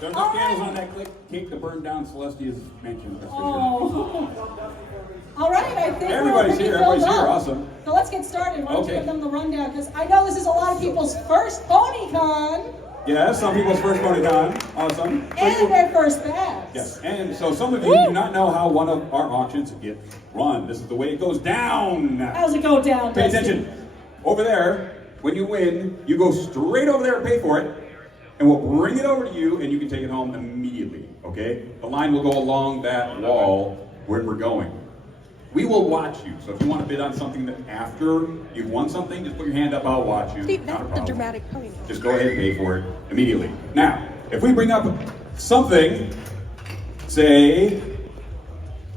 There's no candles on that cake to burn down Celestia's mansion. Oh. All right, I think everybody's we're here. filled Everybody's here. up. Awesome. So let's get started. Why don't you Okay. give them the rundown? Because I know this is a lot of people's first PonyCon Yeah, some people's first PonyCon. Awesome. and their first bags. Yes, and so some of you do not know how one of our auctions get run. This is the way it goes down. How's it go down? Pay Dusty? attention. Over there, when you win, you go straight over there and pay for it, and we'll bring it over to you, and you can take it home immediately, okay? The line will go along that wall where we're going. We will watch you, so if you want to bid on something that after you've won something, just put your hand up, I'll watch you. Steve, Not a that's the problem. dramatic pony. Just go ahead and pay for it immediately. Now, if we bring up something, say,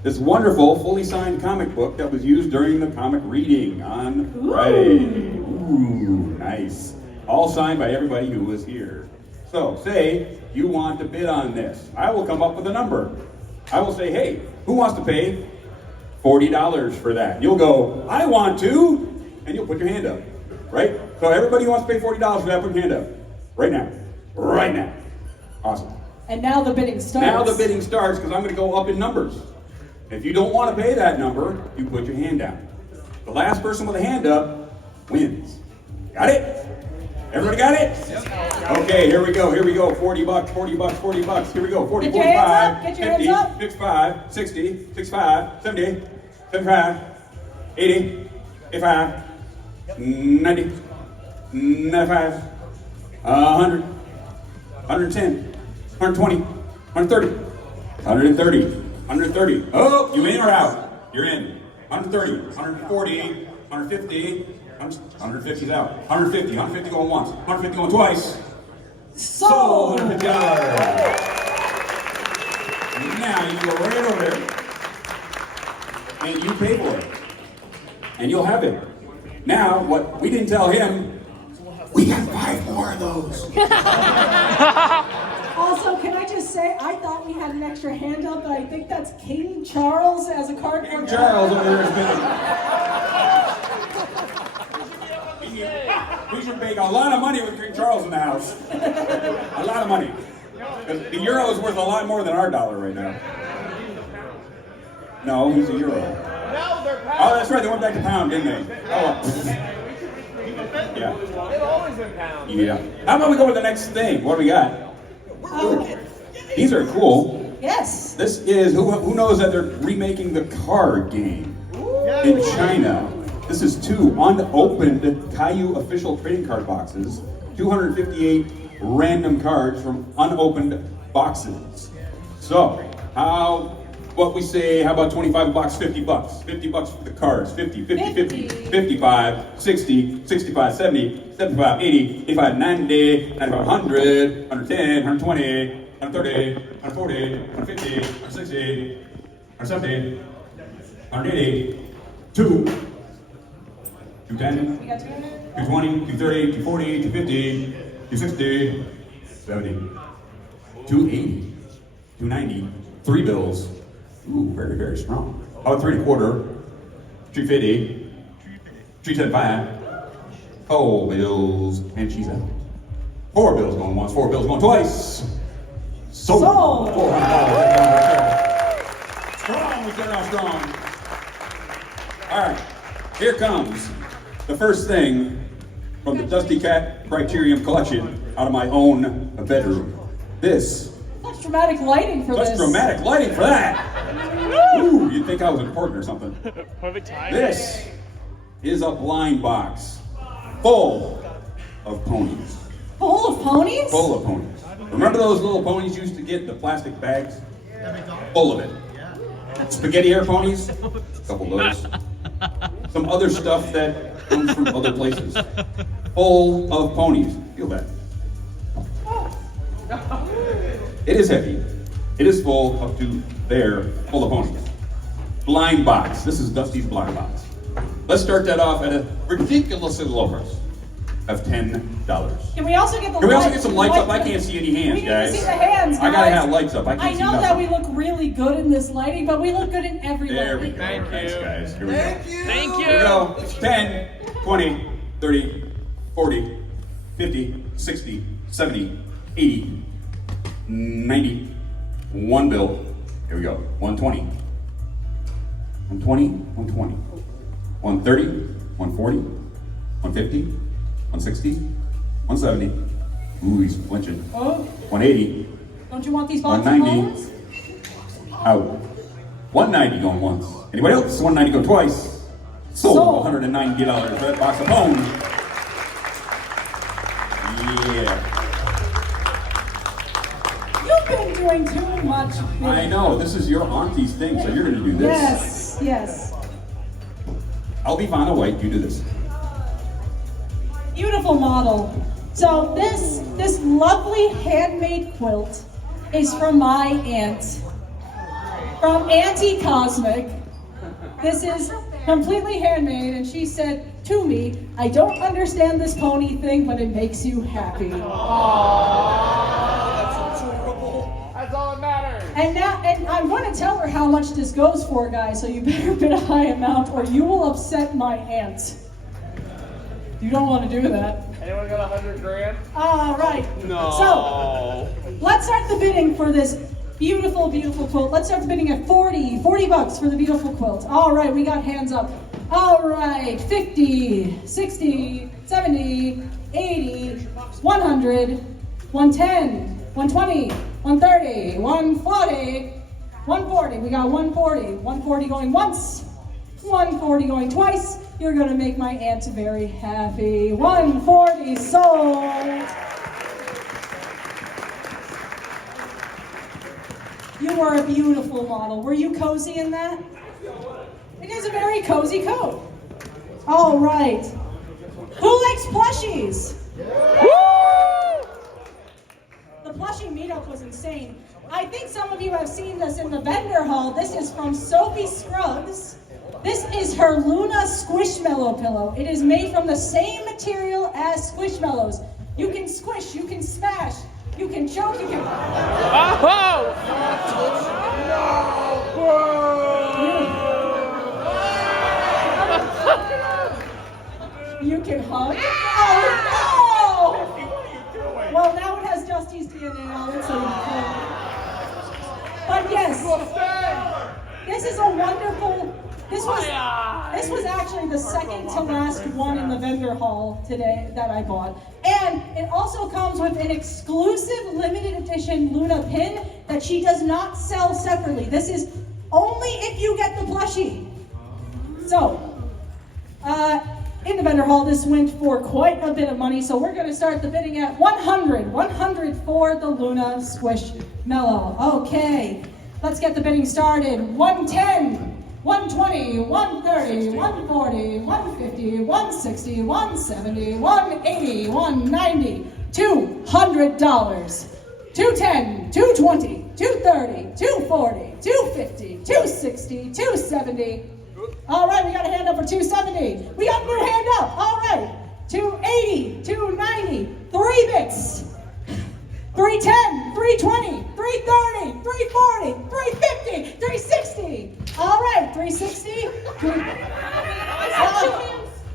this wonderful, fully signed comic book that was used during the comic reading on Friday. Ooh, nice. All signed by everybody who was here. So, say you want to bid on this. I will come up with a number. I will say, hey, who wants to pay $40 for that? You'll go, I want to, and you'll put your hand up, right? So everybody who wants to pay $40 for that, put your hand up. Right now. Right now. Awesome. And now the bidding starts. Now the bidding starts because I'm going to go up in numbers. If you don't want to pay that number, you put your hand down. The last person with a hand up wins. Got it? Everybody got it? Yep. Okay, here we go. Here we go. 40 bucks, 40 bucks, 40 bucks. Here we go. 40, Get your 45, hands up. Get your 50, hands up. 65, 60, 65, 70, 75, 80, 85, 90, 95, 100, 110, 120, 130, 130, 130. Oh, you in or out? You're in. 130, 140, 150, 150's out. 150, 150 going once, 150 going twice. Sold. $150. Now you go right over there and you pay for it. And you'll have it. Now, what we didn't tell him, we got 5 more of those. Also, can I just say, I thought we had an extra hand up, but I think that's King Charles as a card. King Charles over there is bidding. We should make a lot of money with King Charles in the house. A lot of money. The euro is worth a lot more than our dollar right now. No, he's a euro. No, they're pounds. Oh, that's right. They went back to pound, didn't they? Oh, yeah. They've always been pounds. Yeah. How about we go to the next thing? What do we got? These are cool. Yes. This is, who knows that they're remaking the card game in China. This is 2 unopened Caillou official trading card boxes, 258 random cards from unopened boxes. So, what we say, how about 25 a box, 50 bucks? 50 bucks for the cards, 50, 50, 50, 55, 60, 65, 70, 75, 80, 85, 90, 95, 100, 110, 120, 130, 140, 150, 160, 170, 180, 210, We got 200. 220, 230, 240, 250, 260, 70, 280, 290, 3 bills. Ooh, very, very strong. How about 3 1/4, 350, 375, 4 bills, and she's out. 4 bills going once, 4 bills going twice. Sold. Sold. $400. Strong, we get it out strong. All right, here comes the first thing from the Dusty Cat Criterium collection out of my own bedroom. This. Such dramatic lighting for Such this. dramatic lighting for that. Ooh, you'd think I was important or something. Perfect time. This is a blind box full of ponies. Full of ponies? Full of ponies. Remember those little ponies you used to get in the plastic bags? Full of it. Spaghetti hair ponies? A couple of those. Some other stuff that comes from other places. Full of ponies. Feel that. It is heavy. It is full up to there, full of ponies. Blind box. This is Dusty's blind box. Let's start that off at a ridiculously low price of $10. Can we also get the Can we also light- get some lights up? I can't see any hands, We need guys. to see the hands, I gotta guys. have lights up. I can't I see know nothing. that we look really good in this lighting, but we look good in every There we lighting. go. Thank Thanks, you. guys. Here we go. Thank you. Here we go. 10, 20, 30, 40, 50, 60, 70, 80, 90. One bill. Here we go. 120. 120, 120. 130, 140, 150, 160, 170. Ooh, he's flinching. Oh, 180. don't you want these boxes 190. Out. 190 going once. Anybody else? 190 go twice. Sold. $190 for that box of bones. Yeah. You've been doing too much. I know. This is your auntie's thing, so you're going to do this. Yes, yes. I'll be Vanna White. You do this. Beautiful model. So this lovely handmade quilt is from my aunt, from Auntie Cosmic. This is completely handmade, and she said to me, "I don't understand this pony thing, but it makes you happy." That's all that matters. And I want to tell her how much this goes for, guys. So you better bid a high amount, or you will upset my aunt. You don't want to do that. Anyone got 100 grand? All right. No. So let's start the bidding for this beautiful, beautiful quilt. Let's start the bidding at 40 bucks for the beautiful quilt. All right, we got hands up. All right, 50, 60, 70, 80, 100, 110, 120, 130, 140, 140. We got 140. 140 going once, 140 going twice. You're gonna make my aunt very happy. 140 sold. You are a beautiful model. Were you cozy in that? It is a very cozy coat. All right. Who likes plushies? The plushie meetup was insane. I think some of you have seen this in the vendor hall. This is from Sophie Scruggs. This is her Luna Squishmallow pillow. It is made from the same material as Squishmallows. You can squish, you can smash, you can choke, you can... Oh! You can hug. Oh no! Well, now it has Dusty's DNA on it, so you can. But yes, this is a wonderful. This was actually the second to last one in the vendor hall today that I bought. And it also comes with an exclusive limited edition Luna pin that she does not sell separately. This is only if you get the plushie. So, in the vendor hall, this went for quite a bit of money, so we're going to start the bidding at 100. 100 for the Luna Squishmallow. Okay, let's get the bidding started. 110. 120, 130, 140, 150, 160, 170, 180, 190, $200. 210, 220, 230, 240, 250, 260, 270. All right, we got a hand up for 270. We got a new hand up. All right, 280, 290, 3 bits. 310, 320, 330, 340, 350, 360. All right, 360.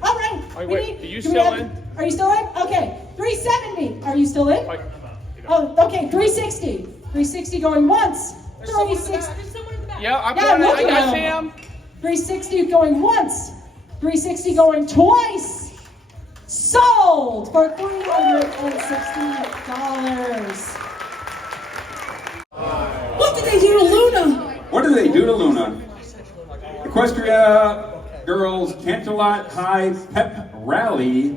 All right. Wait, are you still in? Are you still in? Okay. 370. Are you still in? Oh, okay. 360. 360 going once. 360. Yeah, I'm going. I got Sam. 360 going once. 360 going twice. Sold for $360. What did they do to Luna? What did they do to Luna? Equestria Girls Canterlot High Pep Rally.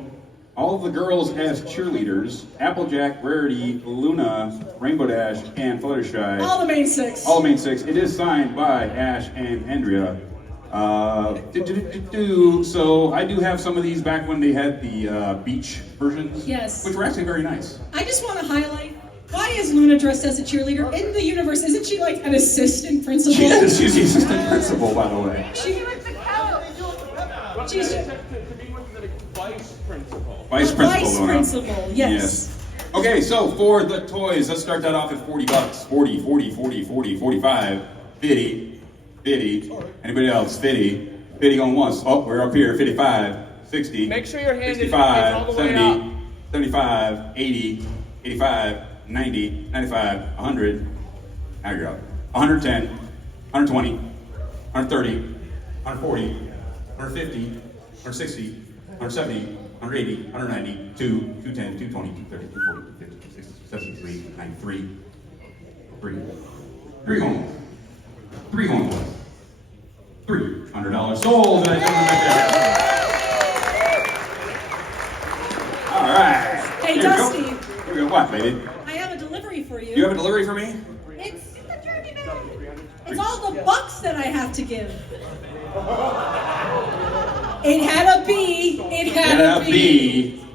All of the girls as cheerleaders. Applejack, Rarity, Luna, Rainbow Dash, and Fluttershy. All the main 6. All the main 6. It is signed by Ash and Andrea. So I do have some of these back when they had the beach versions. Yes. Which were actually very nice. I just want to highlight, why is Luna dressed as a cheerleader? In the universe, isn't she like an assistant principal? She is. She's the assistant principal, by the way. She's To be with the vice principal. Vice principal, vice Luna. principal, yes. Okay, so for the toys, let's start that off at $40. 40, 40, 40, 40, 45, 50, 50. Anybody else? 50. 50 going once. Oh, we're up here. 55, 60. Make sure your hand is 65, all the way 70, up. 75, 80, 85, 90, 95, 100, There you go. 110, 120, 130, 140, 150, 160, 170, 180, 190, 210, 220, 230, 240, 250, 260, 270, 93, 3 going once. 3 going once. $300 sold. All right. Hey, Here Dusty. we go. Here we go. What, baby? I have a delivery for you. You have a delivery for me? It's the Derby bag. It's all the bucks that I have to give. It had a B. It had a B.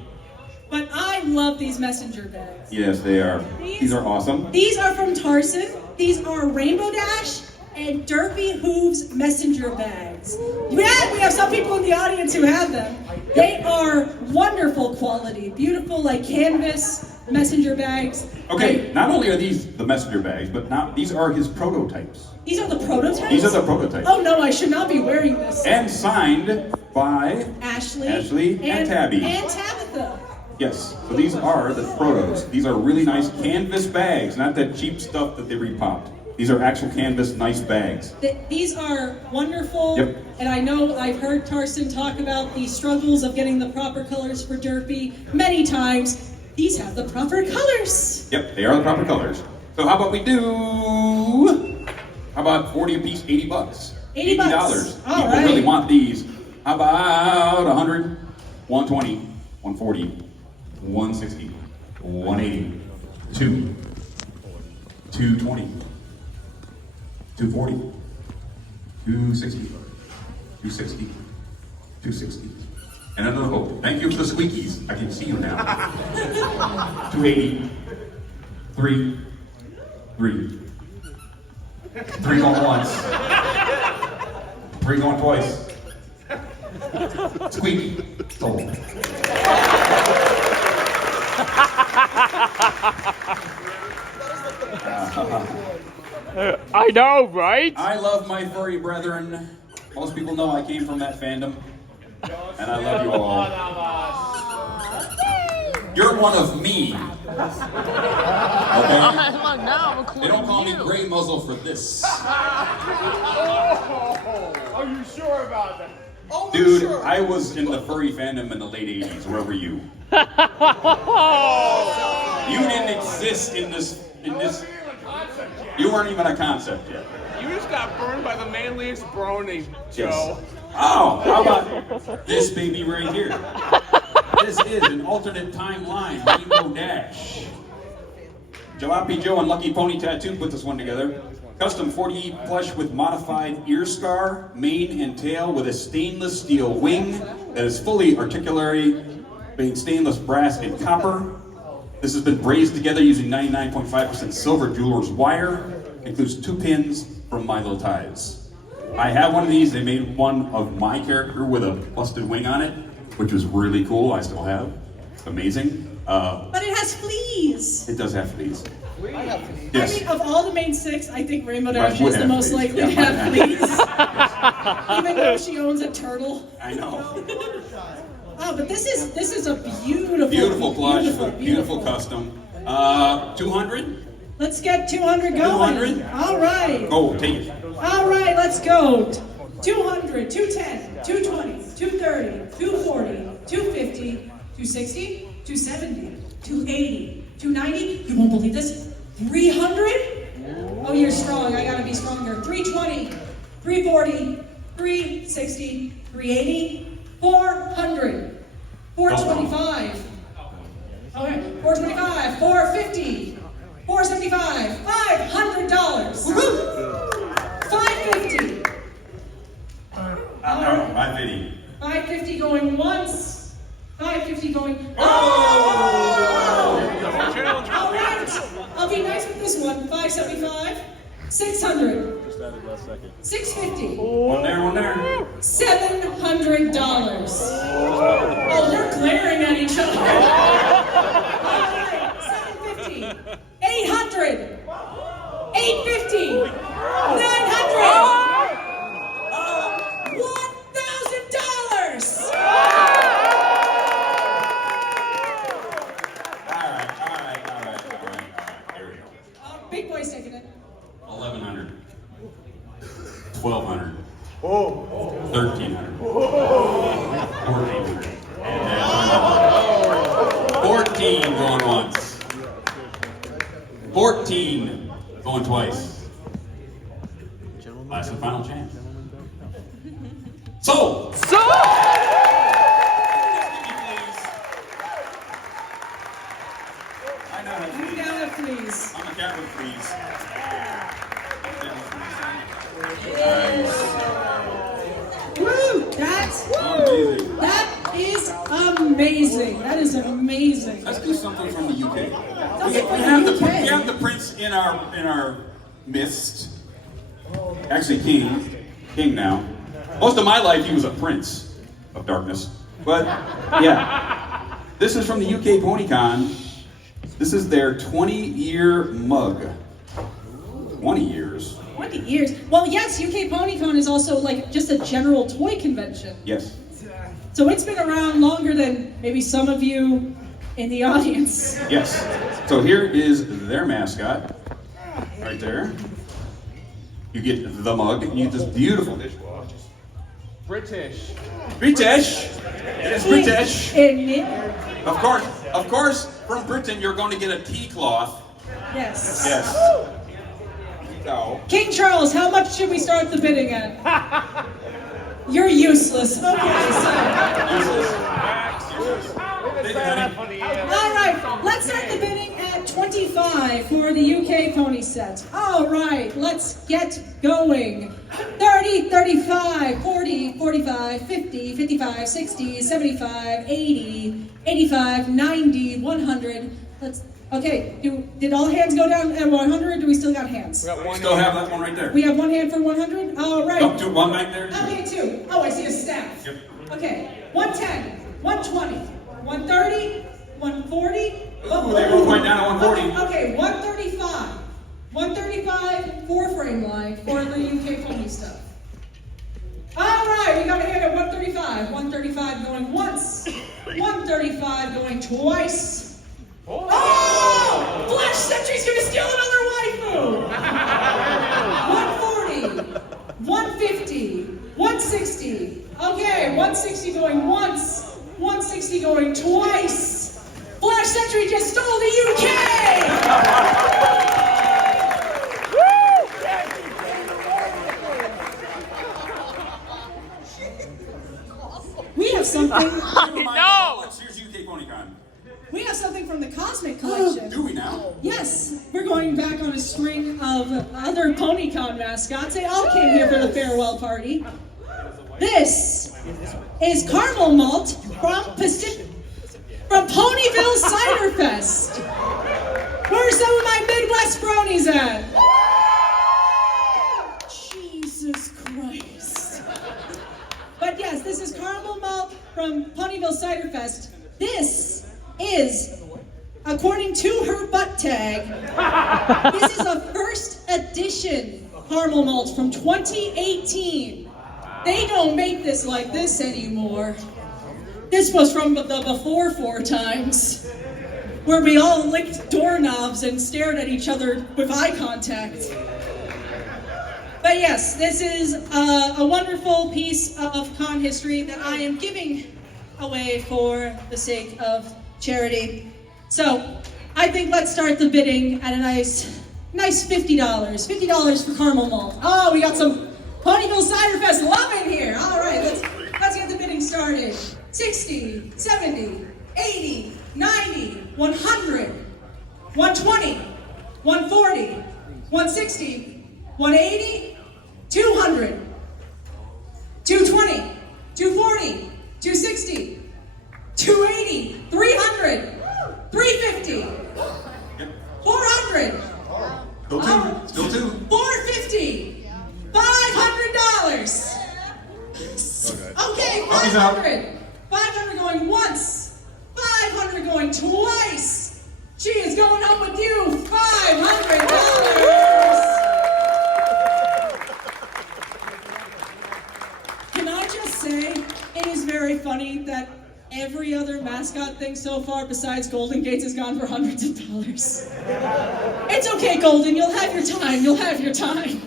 But I love these messenger bags. Yes, they are. These are awesome. These are from Tarson. These are Rainbow Dash and Derpy Hooves messenger bags. Yeah, we have some people in the audience who have them. They are wonderful quality, beautiful like canvas messenger bags. Okay, not only are these the messenger bags, but now these are his prototypes. These are the prototypes? These are the prototypes. Oh no, I should not be wearing this. And signed by Ashley and Tabby. And Tabitha. Yes, so these are the protos. These are really nice canvas bags, not that cheap stuff that they repopped. These are actual canvas, nice bags. These are wonderful. Yep. And I know I've heard Tarson talk about the struggles of getting the proper colors for Derpy many times. These have the proper colors. Yep, they are the proper colors. So how about we do, how about 40 a piece, 80 bucks? $80. All People right. really want these. How about 100, 120, 140, 160, 180, 220, 240, 260, 260, 260. And another hope. Thank you for the squeakies. I can see you now. 280, 3 going once, 3 going twice. Squeak. Sold. I know, right? I love my furry brethren. Most people know I came from that fandom. And I love you all. You're one of me. Okay? They don't call me Gray Muzzle for this. Are you sure about that? Oh, Dude, I was in the furry fandom in the late 80s. Where were you? You didn't exist in this. You weren't even a concept yet. You just got burned by the manliest brony, Joe. Yes. Oh, how about this baby right here? This is an alternate timeline Rainbow Dash. Jalopy Joe and Lucky Pony Tattoo put this one together. Custom 40 plush with modified ear scar, mane and tail with a stainless steel wing that is fully articulatory, being stainless brass and copper. This has been brazed together using 99.5% silver jeweler's wire. Includes 2 pins from Milo Ties. I have one of these. They made one of my character with a busted wing on it, which was really cool. I still have. It's amazing. But it has fleas. It does have fleas. I Yes. mean, of all the main 6, I think Rainbow Mine Dash would is the have most fleas. likely Yeah, to have mine fleas. Even though she owns a turtle. I know. Oh, but this is a beautiful, Beautiful plush, beautiful custom. 200? Let's get 200 going. 200? All right. Go, take it. All right, let's go. 200, 210, 220, 230, 240, 250, 260, 270, 280, 290. You won't believe this. 300? Oh, you're strong. I gotta be stronger. 320, 340, 360, 380, 400, 425. Okay, 425, 450, 475, $500. 550. No, 550. 550 going once. 550 going. Oh! All right. I'll be nice with this one. 575. 600. 650. One there, one there. $700. Oh, they're glaring at each other. All right. 750. 800. 850. 900. $1,000. All right. Here we go. Big boy's taking it. 1,100. 1,200. 1,300. 1,400. 14 going once. 14 going twice. Last and final chance. Sold! I know how to You now have fleas. I'm a cat with fleas. Woo! That is amazing. That is amazing. Let's do something from the UK. Something from We the UK. have the prince in our midst. Actually, king now. Most of my life, he was a prince of darkness. But yeah, this is from the UK PonyCon. This is their 20-year mug. 20 years. 20 years. Well, yes, UK PonyCon is also like just a general toy convention. Yes. So it's been around longer than maybe some of you in the audience. Yes. So here is their mascot, right there. You get the mug. You get this beautiful dishwasher. British. British. It is British. Of course, from Britain you're going to get a tea cloth. Yes. Yes. So. King Charles, how much should we start the bidding at? You're useless. Okay, all right, let's start the bidding at 25 for the UK pony set. All right, let's get going. 30, 35, 40, 45, 50, 55, 60, 75, 80, 85, 90, 100. Okay, did all hands go down at 100, or do we still got hands? We still have that one right there. We have one hand for 100? All right. Oh, one back there. Okay, two. Oh, I see a staff. Yep. Okay, 110, 120, 130, 140. Ooh, they moved right down to 140. Okay, 135. 135 4-frame line for the UK pony stuff. All right, we got a hand at 135. 135 going once. 135 going twice. Oh! Flash Sentry's gonna steal another waifu! 140, 150, 160. Okay, 160 going once, 160 going twice. Flash Sentry just stole the UK! We have something. No! Here's UK PonyCon. We have something from the Cosmic Collection. Do we now? Yes, we're going back on a string of other PonyCon mascots. They all came here for the farewell party. This is Caramel Malt from Ponyville Cider Fest. Where are some of my Midwest bronies at? Jesus Christ. But yes, this is Caramel Malt from Ponyville Cider Fest. This is, according to her butt tag, this is a first edition caramel malt from 2018. They don't make this like this anymore. This was from the before 4 times, where we all licked doorknobs and stared at each other with eye contact. But yes, this is a wonderful piece of con history that I am giving away for the sake of charity. So I think let's start the bidding at a nice $50. $50 for caramel malt. Oh, we got some Ponyville Cider Fest love in here. All right, let's get the bidding started. 60, 70, 80, 90, 100, 120, 140, 160, 180, 200, 220, 240, 260, 280, 300, 350, 400, Still two. 450, $500. Okay, 500. 500 going once, 500 going twice. She is going home with you, $500. Can I just say, it is very funny that every other mascot mascot thing so far besides Golden Gates has gone for hundreds of dollars. It's okay, Golden. You'll have your time. You'll have your time.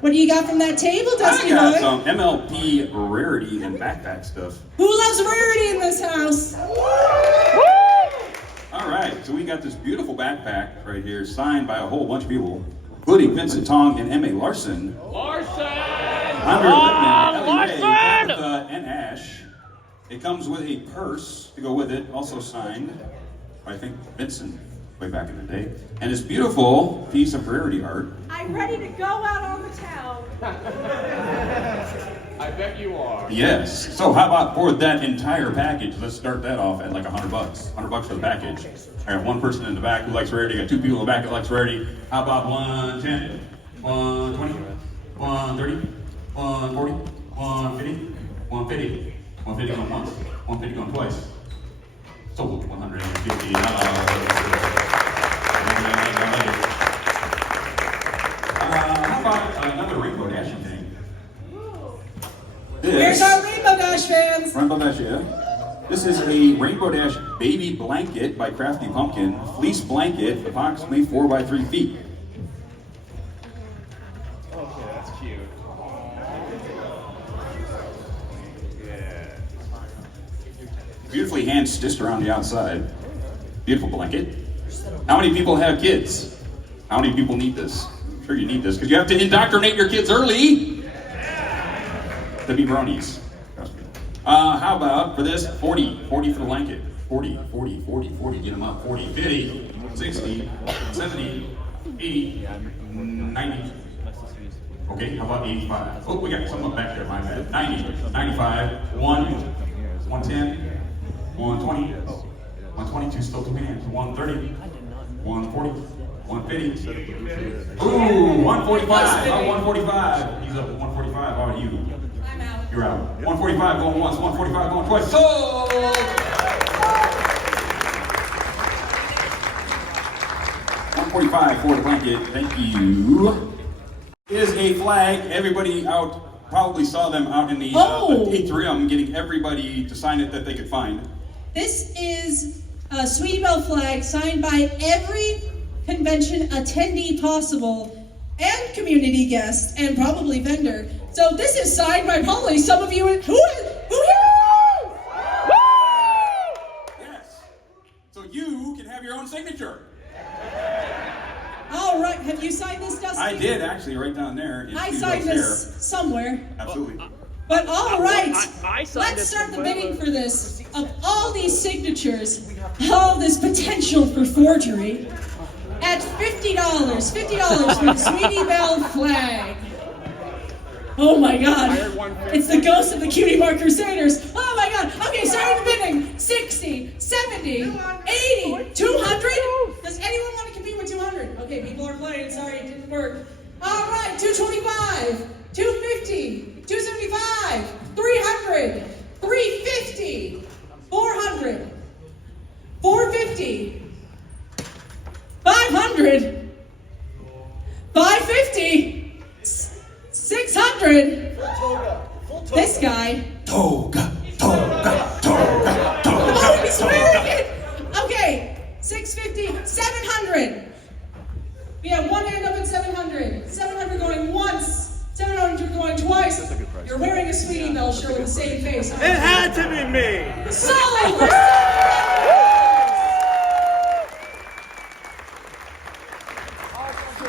What do you got from that table, Dusty I got Boy? some MLP rarity and backpack stuff. Who loves rarity in this house? All right, so we got this beautiful backpack right here, signed by a whole bunch of people, including Vincent Tong and M.A. Larson. Larson! Andre Whitman, Ellie Larson! Ray, Tabitha, and Ash. It comes with a purse to go with it, also signed by, I think, Vincent, way back in the day. And this beautiful piece of rarity art. I'm ready to go out on the town. I bet you are. Yes. So how about for that entire package? Let's start that off at like $100. $100 for the package. I got one person in the back who likes rarity. I got two people in the back that likes rarity. How about 110, 120, 130, 140, 150, 150, 150 going once, 150 going twice. Sold 150. How about another Rainbow Dashing thing? Where's our Rainbow Dash fans? Rainbow Dash, yeah. This is a Rainbow Dash baby blanket by Crafty Pumpkin, fleece blanket, approximately 4 by 3 feet. Okay, that's cute. Yeah. Beautifully hand stitched around the outside. Beautiful blanket. How many people have kids? How many people need this? I'm sure you need this because you have to indoctrinate your kids early to be bronies. Trust me. How about for this? 40 for the blanket. 40, get them up. 40, 50, 60, 70, 80, 90. Okay, how about 85? Oh, we got some up back there, my bad. 90, 95, 110, 120, 122, still two hands. 130, 140, 150. Ooh, 145. How 145? He's up at 145. How are you? I'm out. You're out. 145 going once, 145 going twice. Sold! 145 for the blanket. Thank you. Is a flag. Everybody out probably saw them out in the atrium getting everybody to sign it that they could find. This is a Sweetie Belle flag signed by every convention attendee possible and community guest and probably vendor. So this is signed by probably some of you. Who here? Yes. So you can have your own signature. All right. Have you signed this, Dusty? I did actually, right down there. I signed this somewhere. Absolutely. But all right, I signed let's it start the somewhere. bidding for this. Of all these signatures, all this potential for forgery, at $50 for the Sweetie Belle flag. Oh my God, it's the ghost of the Cutie Mark Crusaders. Oh my God, okay, starting the bidding. 60, 70, 80, 200? Does anyone want to compete with 200? Okay, people are playing, sorry, it didn't work. All right, 225, 250, 275, 300, 350, 400, 450, 500, 550, 600. This guy. Toga. Oh, he's wearing it. Okay, 650, 700. We have one hand up at 700. 700 going once. 700 going twice. You're wearing a Sweetie Belle shirt with the same face. It had to be me. Sold!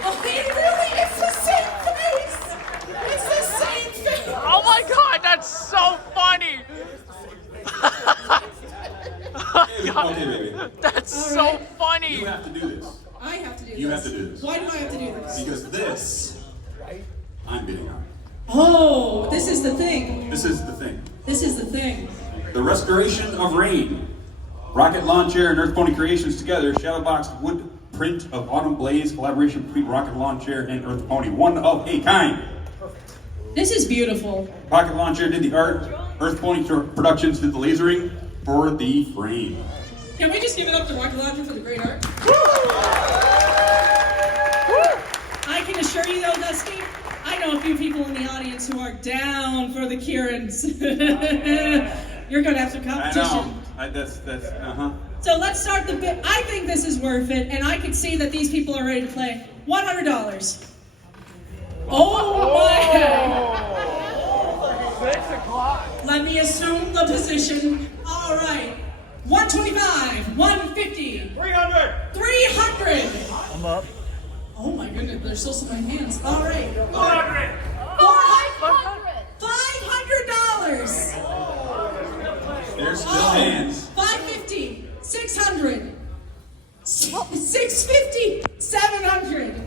Oh, it really is the same face! It's the same face! Oh my God, that's so funny. Okay, baby. That's All so right. funny. You have to do this. I have to do this. You have to do this. Why do I have to do this? Because this, I'm bidding on. Oh, this is the thing. This is the thing. This is the thing. The Restoration of Rain. Rocket Lawn Chair and Earth Pony Creations together. Shadowboxed wood print of Autumn Blaze. Collaboration between Rocket Lawn Chair and Earth Pony. One of a kind. This is beautiful. Rocket Lawn Chair did the art. Earth Pony Productions did the lasering for the frame. Can we just give it up to Rocket Launcher for the great art? I can assure you though, Dusty, I know a few people in the audience who are down for the Kierans. You're gonna have some competition. I know. That's. So let's start the bid. I think this is worth it, and I can see that these people are ready to play. $100. Oh my! 6 o'clock. Let me assume the position. All right. 125, 150, 300. 300. I'm up. Oh my goodness, there's still some in my hands. All right. 400. $500. There's still hands. 550, 600, 650, 700,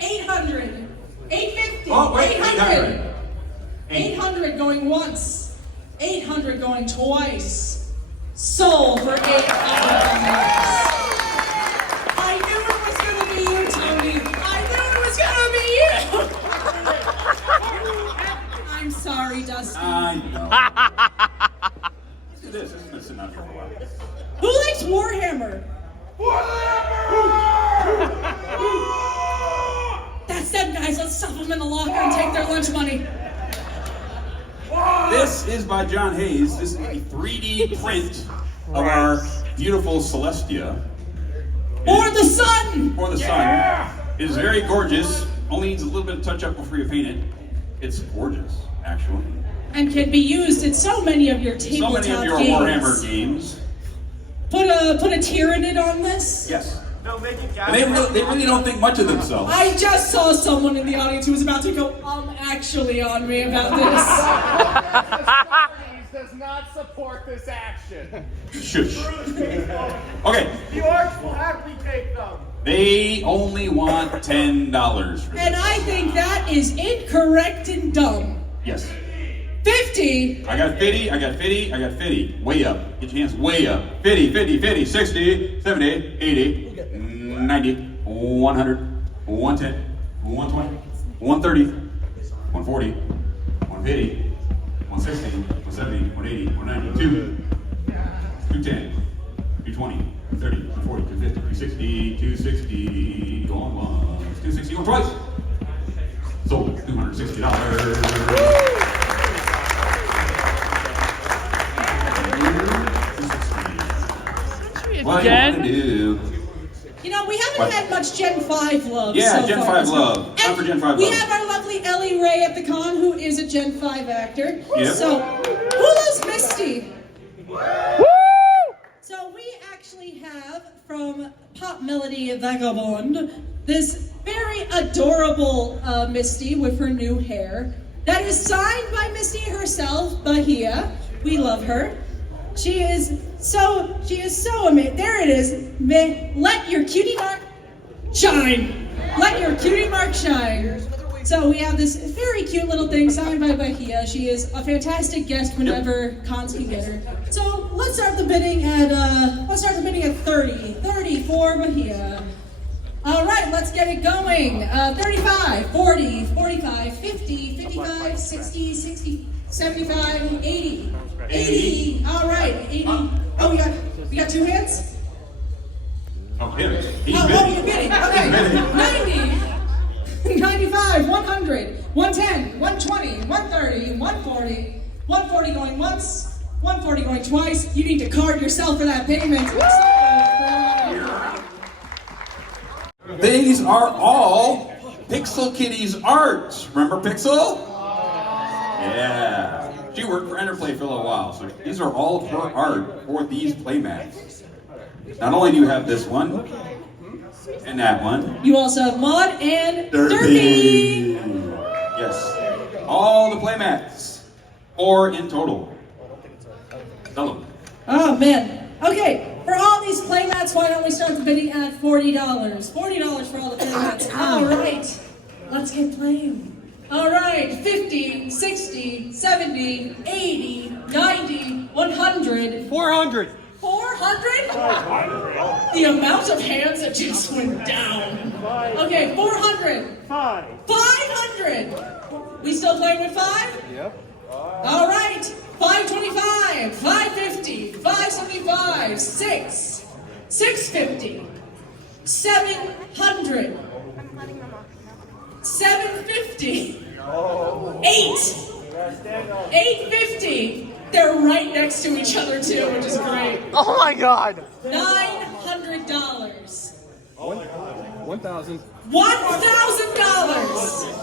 800, 850, Oh, wait, 800, 800 going once, 800 going twice. Sold for $800. I knew it was gonna be you, Tony. I knew it was gonna be you. I'm sorry, Dusty. I know. Look at this. This has been sitting out here for a while. Who likes Warhammer? That's them, guys. Let's stuff them in the locker and take their lunch money. This is by John Hayes. This is a 3D print of our beautiful Celestia. Or the sun! For the sun. It is very gorgeous. Only needs a little bit of touch up before you paint it. It's gorgeous, actually. And can be used in so many of your So tabletop many of your games. Warhammer games. Put a Tyranid on this. Yes. No, make it And they really don't think much of themselves. I just saw someone in the audience who was about to go, actually on me about this. does not support this action. Shush. Okay. The orcs will happily take them. They only want $10 for And this. I think that is incorrect and dumb. Yes. 50. I got 50, I got 50, I got 50. Way up. Get your hands way up. 50, 50, 50, 60, 70, 80, 90, 100, 110, 120, 130, 140, 150, 160, 170, 180, 190, 210, 220, 230, 240, 250, 260, 260, go on once, 260, go twice. Sold $260. What do you want to do? You know, we haven't had much Gen 5 love Yeah, so Gen far. 5 love. Time for Gen 5 we love. have our lovely Ellie Ray at the con, who is a Gen 5 actor. Yep. So, who loves Misty? So we actually have from Pop Melody Vagabond this very adorable Misty with her new hair that is signed by Misty herself, Bahia. We love her. She is so amazing. There it is. Let your cutie mark shine. Let your cutie mark shine. So we have this very cute little thing signed by Bahia. She is a fantastic guest whenever cons can get her. So let's start the bidding at 30. 30 for Bahia. All right, let's get it going. 35, 40, 45, 50, 55, 60, 60, 75, 80. 80. All right, 80. Oh, we got two hands? Oh, him. He's Oh, bidding. you're bidding. Okay. 90, 95, 100, 110, 120, 130, 140, 140 going once, 140 going twice. You need to card yourself for that payment. These are all Pixel Kitty's art. Remember Pixel? Yeah. She worked for Enterplay for a little while, so these are all of her art for these playmats. Not only do you have this one, and that one. You also have Maud and Derpy. Yes. All the playmats. 4 in total. Tell them. Oh man. Okay, for all these playmats, why don't we start the bidding at $40? $40 for all the playmats. All right, let's get playing. All right, 50, 60, 70, 80, 90, 100. 400. 400? The amount of hands that just went down. Okay, 400. 500. We still playing with 5? Yep. All right, 525, 550, 575, 6, 650, 700, 750, 8, $850. They're right next to each other too, which is great. Oh my God. $900. 1,000. $1,000. What? $1,200?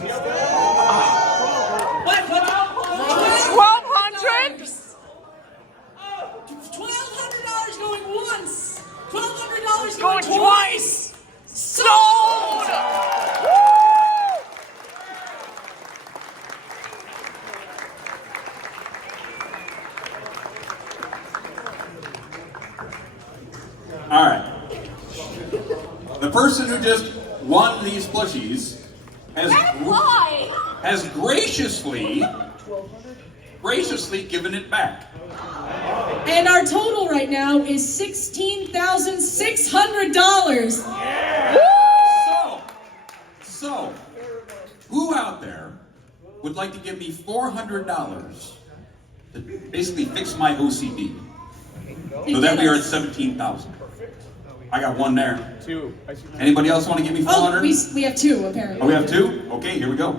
$1,200 going once. $1,200 Going going twice. Sold. All right. The person who just won these plushies has graciously given it back. And our total right now is $16,600. So, who out there would like to give me $400 to basically fix my OCD? So that we are at 17,000. I got one there. 2. Anybody else want to give me 400? Oh, we have two apparently. Oh, we have two? Okay, here we go.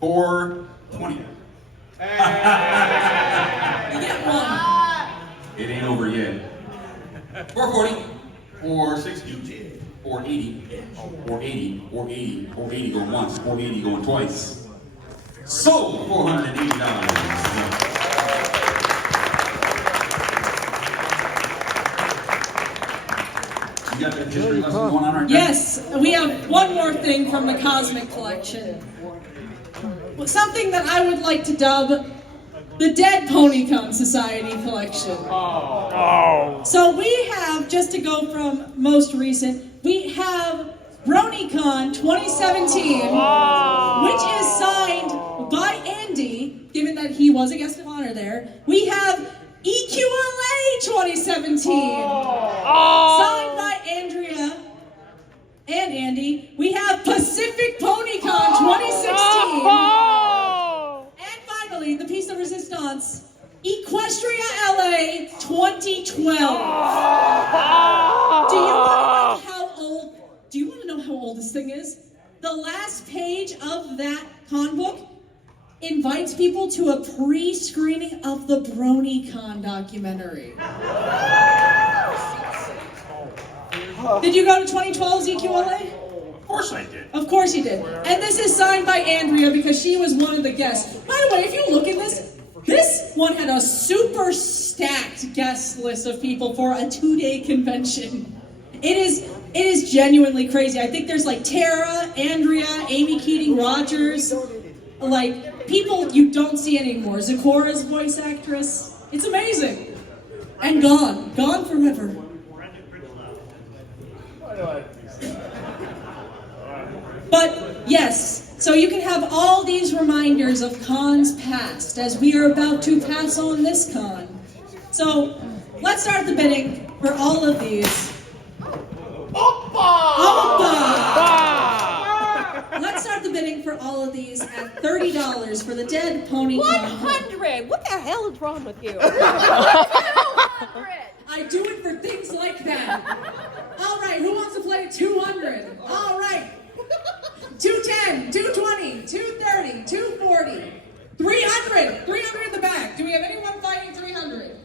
420. You get one. It ain't over yet. 440, 460, 480, 480, 480, 480 going once, 480 going twice. Sold $480. You got that history lesson going on right there? Yes, we have one more thing from the Cosmic Collection. Something that I would like to dub the Dead PonyCon Society Collection. Oh. So we have, just to go from most recent, we have BronyCon 2017, which is signed by Andy, given that he was a guest of honor there. We have EQLA 2017, signed by Andrea and Andy. We have Pacific PonyCon 2016. And finally, the piece de resistance, Equestria LA 2012. Do you want to know how old this thing is? The last page of that con book invites people to a pre-screening of the BronyCon documentary. Did you go to 2012's EQLA? Of course I did. Of course you did. And this is signed by Andrea because she was one of the guests. By the way, if you look at this one had a super stacked guest list of people for a 2-day convention. It is genuinely crazy. I think there's like Tara, Andrea, Amy Keating, Rogers, like people you don't see anymore. Zikora's voice actress. It's amazing. And gone forever. But yes, so you can have all these reminders of cons past as we are about to pass on this con. So let's start the bidding for all of these. Let's start the bidding for all of these at $30 for the Dead PonyCon. 100! What the hell is wrong with you? 100! I do it for things like that. All right, who wants to play at 200? All right. 210, 220, 230, 240, 300. 300 in the back. Do we have anyone fighting 300?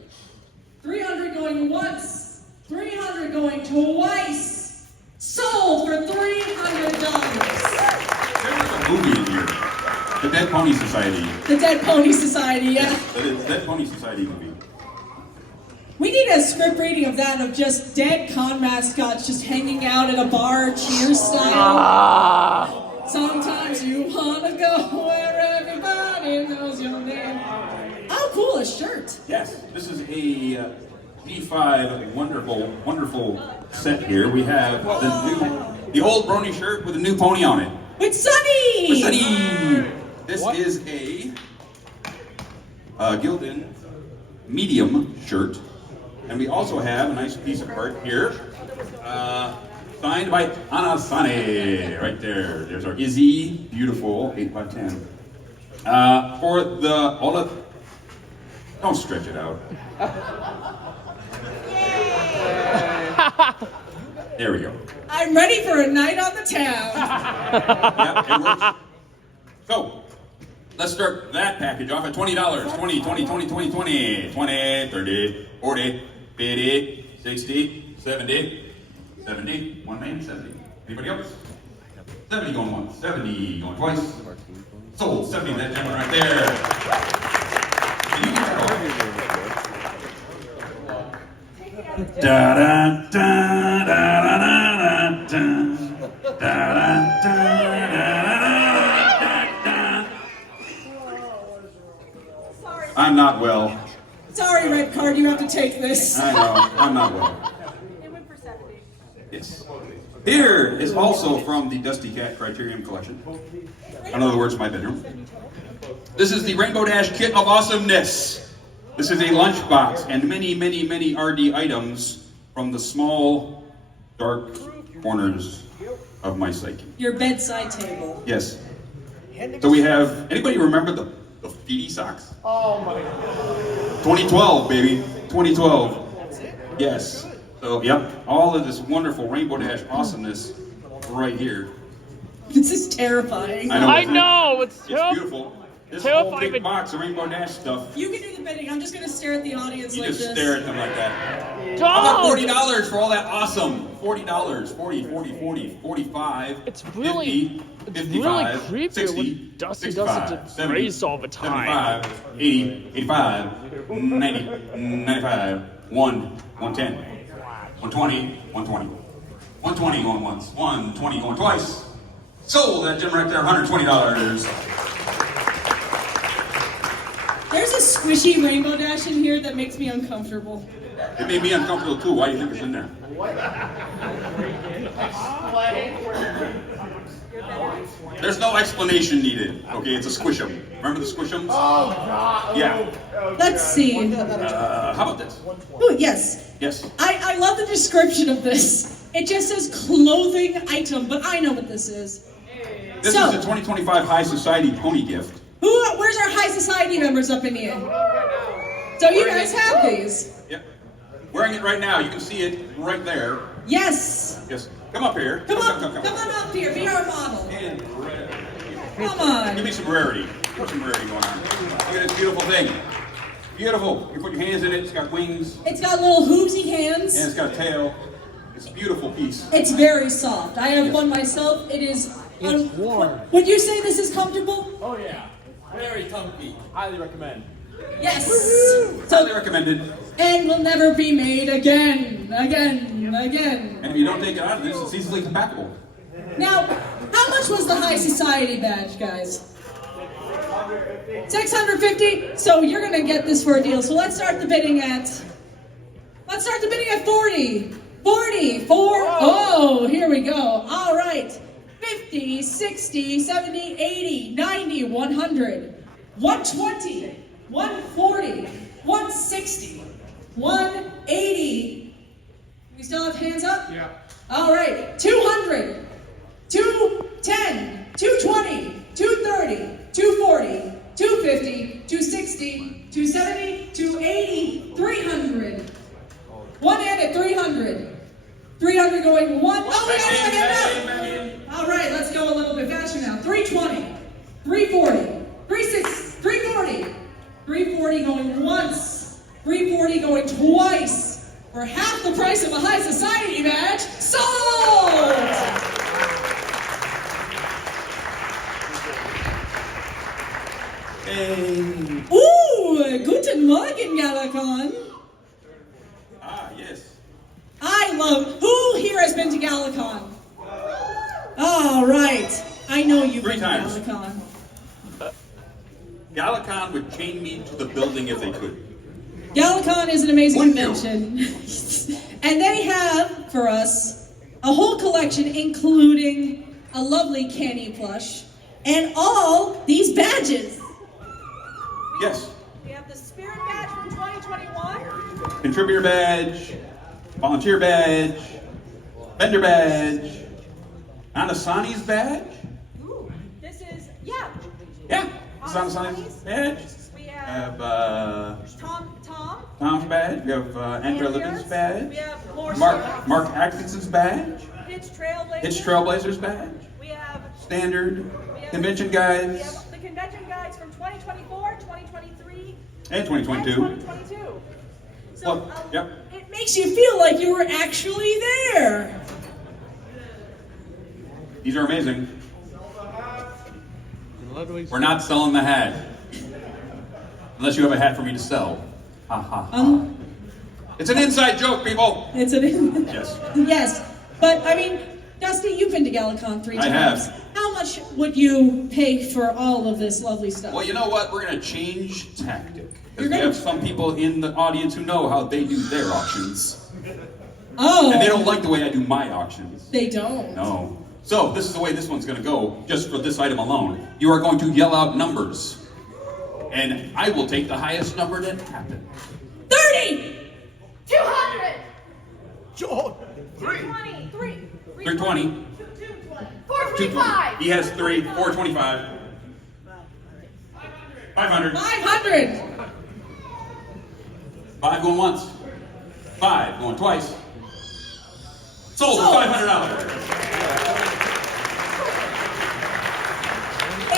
300 going once. 300 going twice. Sold for $300. There was a movie in here. The Dead Pony Society. The Dead Pony Society, yeah. The Dead Pony Society movie. We need a script reading of that, of just dead con mascots just hanging out at a bar, Cheers style. Sometimes you wanna go where everybody knows your name. Oh, cool, a shirt. Yes, this is a G5 wonderful set here. We have the old Brony shirt with a new pony on it. With Sunny! With Sunny! This is a Gildan medium shirt. And we also have a nice piece of art here, signed by Anasane, right there. There's our Izzy, beautiful, 8x10. For the don't stretch it out. There we go. I'm ready for a night on the town. Yep, it works. So, Let's start that package off at $20. 20, 20, 20, 20, 20, 20, 30, 40, 50, 60, 70, 70. One man, 70. Anybody else? 70 going once, 70 going twice. Sold 70, that gentleman right there. Da da da da da da da da da. I'm not well. Sorry, red card, you have to take this. I know, I'm not well. It went for 70. Yes. Here is also from the Dusty Cat Criterion Collection. In other words, my bedroom. This is the Rainbow Dash Kit of Awesomeness. This is a lunchbox and many, many, many RD items from the small, dark corners of my psyche. Your bedside table. Yes. So we have, anybody remember the Feety socks? Oh my God. 2012, baby. 2012. Yes. So, yep, all of this wonderful Rainbow Dash awesomeness right here. This is terrifying. I know. I know, it's beautiful. This whole terrifying. big box of Rainbow Dash stuff. You can do the bidding. I'm just going to stare at the audience You like just this. stare at them like that. Don't! How about $40 for all that awesome? $40, 40, 40, 40, 45, It's really, 50, it's 55, really creepy 60, when Dusty 65, does it 70, race all the time. 75, 80, 85, 90, 95, 110, 120, 120. 120 going once, 120 going twice. Sold that gem right there, $120. There's a squishy Rainbow Dash in here that makes me uncomfortable. It made me uncomfortable too. Why do you think it's in there? There's no explanation needed. Okay, it's a squish'em. Remember the squish'ems? Oh God. Yeah. Let's see. How about this? Oh, yes. Yes. I love the description of this. It just says clothing item, but I know what this is. This So- is the 2025 High Society Pony Gift. Where's our high society members up in here? So you guys have these? Yep. Wearing it right now. You can see it right there. Yes. Yes. Come up here. Come on up here. Be our model. And Come on. give me some rarity. Put some rarity going on. Look at this beautiful thing. Beautiful. You put your hands in it. It's got wings. It's got little hoosy hands. And it's got a tail. It's a beautiful piece. It's very soft. I have one myself. It is. It's warm. Would you say this is comfortable? Oh yeah. Very comfy. Highly recommend. Yes. Highly So, recommended. and will never be made again. And if you don't take it out of this, it's easily compactable. Now, how much was the high society badge, guys? 650. So you're gonna get this for a deal. So let's start the bidding at 40. 44. Oh, here we go. All right. 50, 60, 70, 80, 90, 100, 120, 140, 160, 180. We still have hands up? Yeah. All right. 200, 210, 220, 230, 240, 250, 260, 270, 280, 300. One hand at 300. 300 going one. Oh, we got a hand up. All right, let's go a little bit faster now. 320, 340, 360, 340, 340 going once, 340 going twice for half the price of a high society badge. Sold! Hey. Ooh, guten Morgen, Galacon. Ah, yes. I love. Who here has been to Galacon? All right. I know you've Three been times. to Galacon. Galacon would chain me to the building if they could. Galacon is an amazing Wouldn't you? convention. And they have, for us, a whole collection including a lovely candy plush and all these badges. Yes. We have the Spirit Badge from 2021. Contributor badge, volunteer badge, vendor badge, Anasani's badge. Ooh, this is, yeah. Yeah, it's Anasani's badge. We We have have Tom. Tom's badge. We have Andrea Lippin's We badge. have more Mark Atkinson's badge. Hitch Trailblazers. Hitch Trailblazers badge. We have Standard. Convention guides. the convention guides from 2024, 2023, And 2022. and 2022. So, Well, yep. It makes you feel like you were actually there. These are amazing. We're not selling the hat. Unless you have a hat for me to sell. Ha ha ha. It's an inside joke, people. It's an Yes. Yes, but I mean, Dusty, you've been to GalaCon 3 I times. have. How much would you pay for all of this lovely stuff? Well, you know what? We're going to change tactic. You're Because we gonna- have some people in the audience who know how they do their auctions. Oh, And they don't like the way I do my auctions. they don't. No. So, this is the way this one's going to go, just for this item alone. You are going to yell out numbers. And I will take the highest number that happened. 30! 200! Joel. 320! 320. 425! He has 3. 425. 500. 500! 5 going once. 5 going twice. Sold for Sold. $500.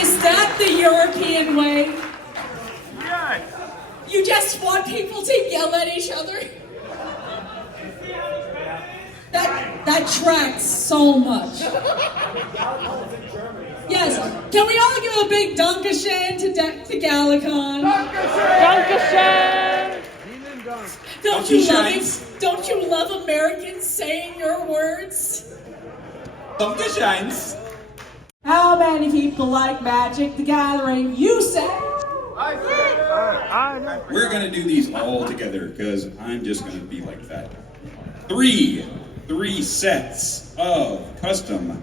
Is that the European way? Yes. You just want people to yell at each other? That tracks so much. Yes. Can we all give a big Dankeschön to GalaCon? Dankeschön! Don't you love Dankeschön. it? Don't you love Americans saying your words? Dankeschön. How many people like Magic the Gathering? You say. We're gonna do these all together because I'm just gonna be like that. Three sets of custom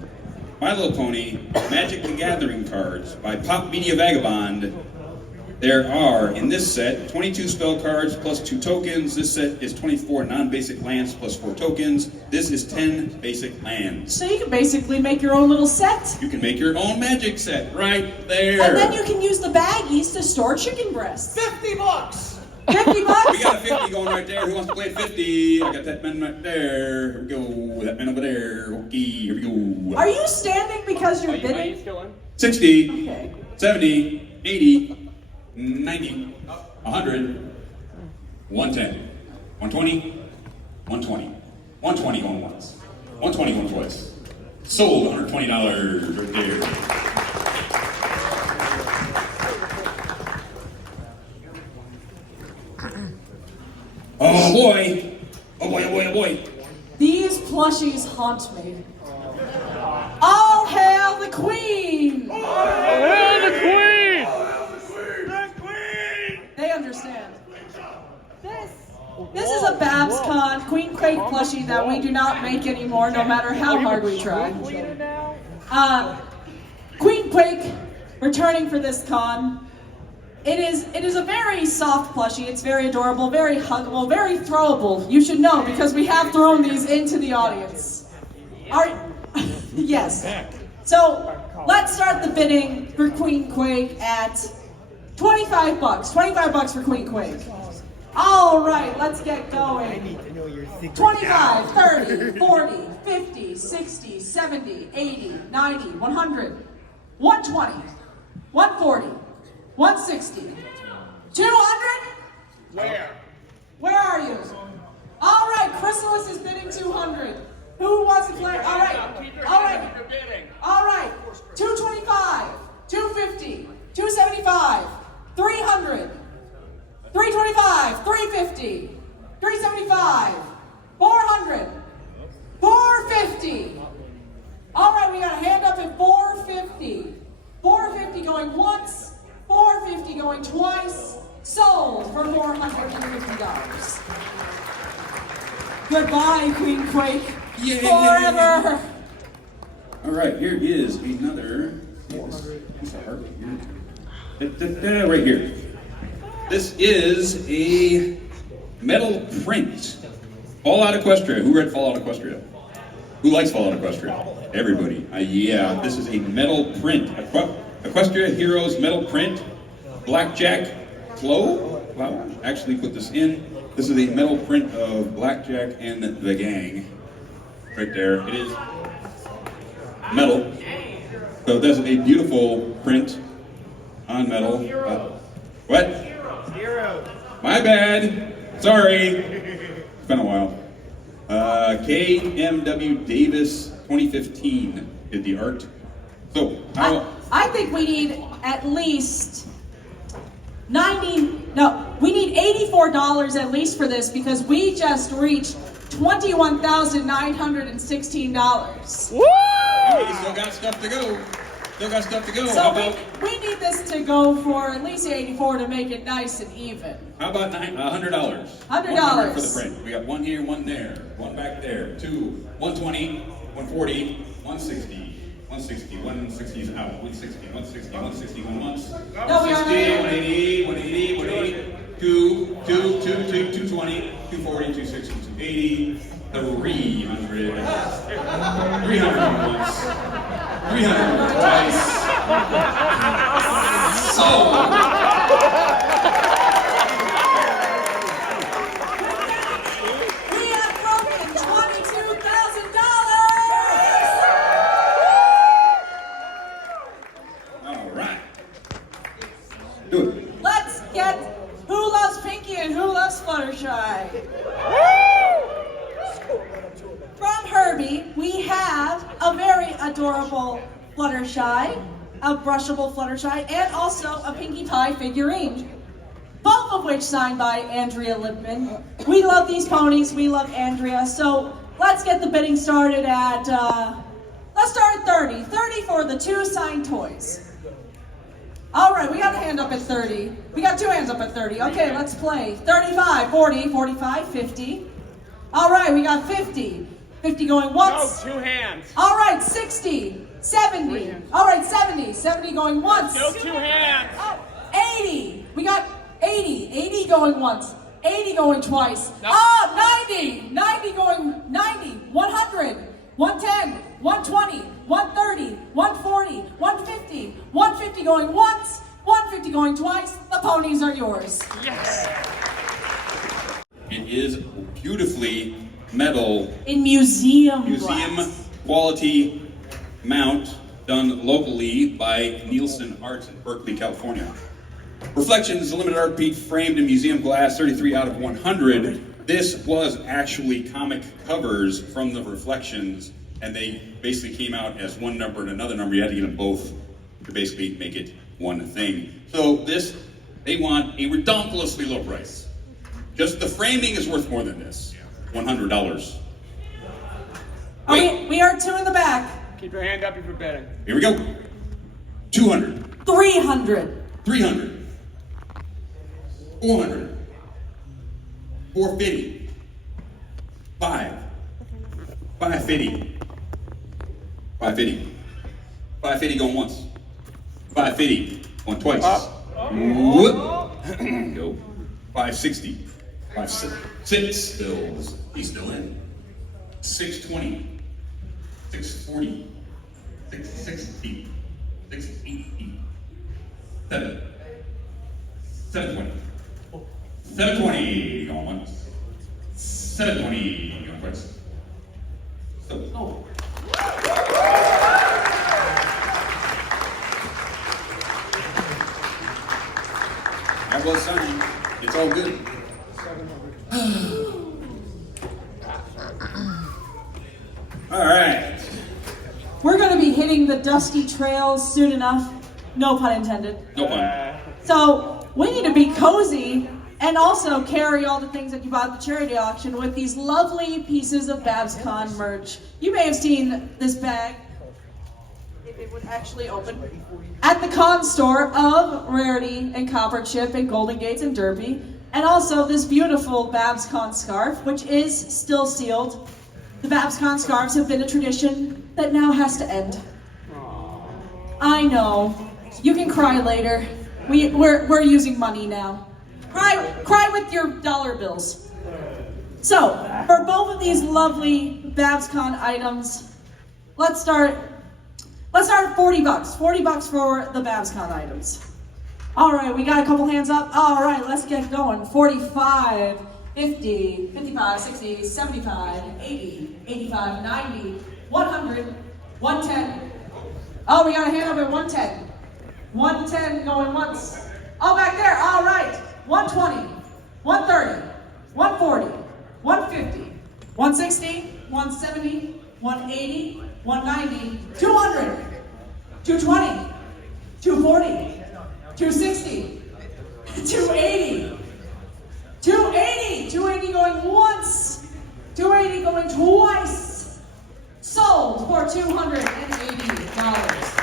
My Little Pony Magic the Gathering cards by Pop Media Vagabond. There are, in this set, 22 spell cards plus 2 tokens. This set is 24 non-basic lands plus 4 tokens. This is 10 basic lands. So you can basically make your own little set. You can make your own magic set right there. And then you can use the baggies to store chicken breasts. $50. 50 We bucks? got a 50 going right there. Who wants to play 50? I got that man right there. Here we go. That man over there. Okay, here we go. Are you standing because you're bidding? 60, Okay. 70, 80, 90, 100, 110, 120, 120, 120 going once, 120 going twice. Sold $120 right there. Oh boy! Oh boy, oh boy, oh boy! These plushies haunt me. All hail the queen! Hail the Queen! They understand. This is a Babscon Queen Quake plushie that we do not make anymore, no matter how hard we try. Queen Quake returning for this con. It is a very soft plushie. It's very adorable, very huggable, very throwable. You should know because we have thrown these into the audience. Yes. So let's start the bidding for Queen Quake at 25 bucks. 25 bucks for Queen Quake. All right, let's get going. 25, 30, 40, 50, 60, 70, 80, 90, 100, 120, 140, 160, 200? Where are you? All right, Chrysalis is bidding 200. Who wants to play? All right, all right, all right. 225, 250, 275, 300, 325, 350, 375, 400, 450. All right, we got a hand up at 450. 450 going once, 450 going twice. Sold for $450. Goodbye, Queen Quake. Yeah. Forever. All right, here is another. What's the heart here? Right here. This is a metal print. Fallout Equestria. Who read Fallout Equestria? Who likes Fallout Equestria? Everybody. Yeah, this is a metal print. Equestria Heroes metal print. Blackjack Flow. Wow. Actually put this in. This is a metal print of Blackjack and the gang. Right there. It is metal. So that's a beautiful print. on metal. What? My bad. Sorry. It's been a while. KMW Davis 2015 did the art. So, I think we need at least we need $84 at least for this because we just reached $21,916. Woo! Hey, still got stuff to go. So we need this to go for at least 84 to make it nice and even. How about $100? $100 for the print. We got one here, one there, one back there, two, 120, 140, 160, 160, 160 is out, 160, 160, 160, 160, 180, 180, 180, 220, 240, 260, 280, 300, 300 once, 300 twice. Sold. We have broken $22,000. All right. Do it. Let's get who loves Pinky and who loves Fluttershy. From Herbie, we have a very adorable Fluttershy, a brushable Fluttershy, and also a Pinkie Pie figurine. Both of which signed by Andrea Lipman. We love these ponies, we love Andrea, so let's get the bidding started at, let's start at 30. 30 for the two signed toys. All right, we got a hand up at 30. We got two hands up at 30. Okay, let's play. 35, 40, 45, 50. All right, we got 50. 50 going once. No, two hands. All right, 60, 70. All right, 70. 70 going once. No, two hands. Oh, 80. We got 80. 80 going once. 80 going twice. No. 90. 90 going 90. 100. 110. 120. 130. 140. 150. 150 going once. 150 going twice. The ponies are yours. Yes. It is beautifully metal In museum museum quality mount done locally by Nielsen Arts in Berkeley, California. Reflections, a limited art piece framed in museum glass, 33 out of 100. This was actually comic covers from the Reflections, and they basically came out as one number and another number. You had to get them both to basically make it one thing. So this, they want a ridiculously low price. Just the framing is worth more than this. $100. Okay, we are two in the back. Keep your hand up if you're betting. Here we go. 200, 300. 300, 400, 450, 550, 550, 550 going once, 550 going twice. Whoop. Go. 560, 56 stills. He's still in. 620, 640, 660, 680, 720, 720 going once, 720 going twice. So, that was signed. It's all good. All right. We're going to be hitting the dusty trails soon enough. No pun intended. No pun. So we need to be cozy and also carry all the things that you bought at the charity auction with these lovely pieces of Babscon merch. You may have seen this bag, if it would actually open, at the con store of Rarity and Copper Chip and Golden Gates and Derby. And also this beautiful Babscon scarf, which is still sealed. The Babscon scarves have been a tradition that now has to end. I know. You can cry later. We're using money now. Cry with your dollar bills. So, for both of these lovely Babscon items, let's start at $40. $40 for the Babscon items. All right, we got a couple hands up. All right, let's get going. 45, 50, 55, 60, 75, 80, 85, 90, 100, 110. Oh, we got a hand up at 110. 110 going once. Oh, back there. All right. 120, 130, 140, 150, 160, 170, 180, 190, 200, 220, 240, 260, 280, 280, 280 going once, 280 going twice. Sold for $280.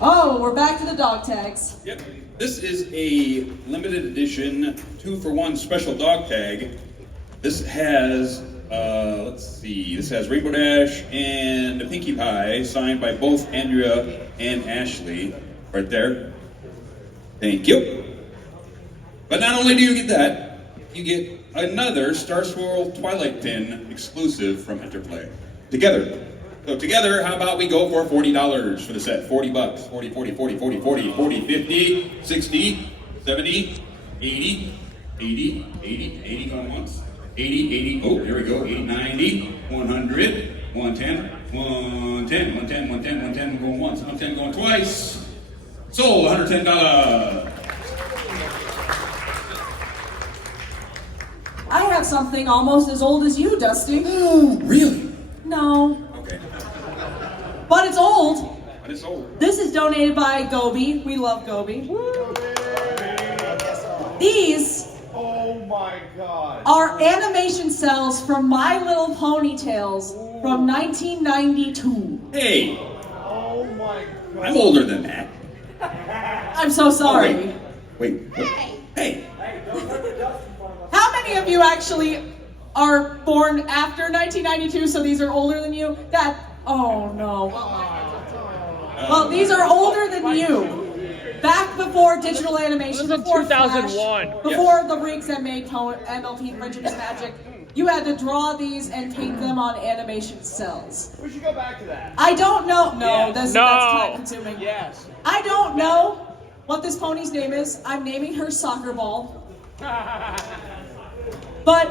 Oh, we're back to the dog tags. Yep. This is a limited edition 2-for-1 special dog tag. This has, let's see, this has Rainbow Dash and Pinkie Pie signed by both Andrea and Ashley. Right there. Thank you. But not only do you get that, you get another Star Swirl Twilight Pin exclusive from Interplay. Together. So together, how about we go for $40 for the set? 40 bucks. 40, 40, 40, 40, 40, 40, 50, 60, 70, 80, 80, 80, 80 going once. 80, 80, oh, here we go. 80, 90, 100, 110, 110, 110, 110, 110 going once. 110 going twice. Sold, $110. I have something almost as old as you, Dusty. Oh, really? No. Okay. But it's old. But it's old. This is donated by Gobi. We love Gobi. These Oh my God. are animation cells from My Little Ponytails from 1992. Hey, Oh my God. I'm older than that. I'm so sorry. Oh, wait. Hey. How many of you actually are born after 1992, so these are older than you? Oh no. Well, these are older than you. Back before digital animation, This was in before 2001. Flash, before the rigs that made MLP Friendship is Magic, you had to draw these and paint them on animation cells. We should go back to that. I don't know. No, Yes. that's No. time consuming. Yes. I don't know what this pony's name is. I'm naming her Soccer Ball. But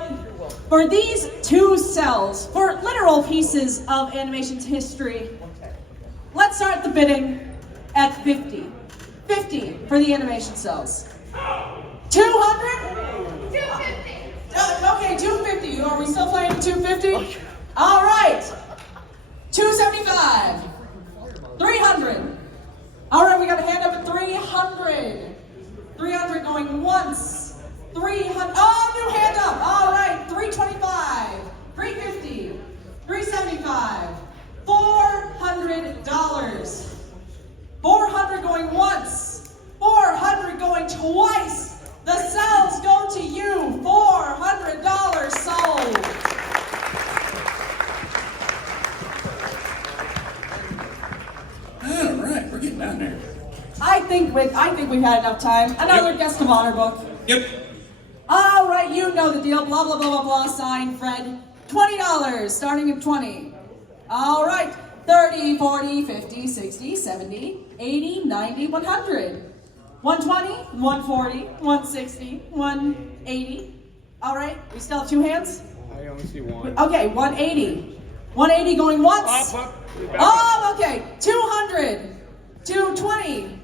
for these two cells, for literal pieces of animation's history, let's start the bidding at 50. 50 for the animation cells. 200? 250. Okay, 250. Are we still playing at 250? All right. 275. 300. All right, we got a hand up at 300. 300 going once. 300. Oh, new hand up. All right. 325. 350. 375. $400. 400 going once. 400 going twice. The cells go to you. $400 sold. All right, we're getting down there. I think we've had enough time. Another Yep. guest of honor book. Yep. All right, you know the deal. Blah, blah, blah, blah, blah. Sign Fred. $20, starting at 20. All right. 30, 40, 50, 60, 70, 80, 90, 100. 120, 140, 160, 180. All right, we still have two hands? I only see one. Okay, 180. 180 going once. Oh, okay. 200. 220.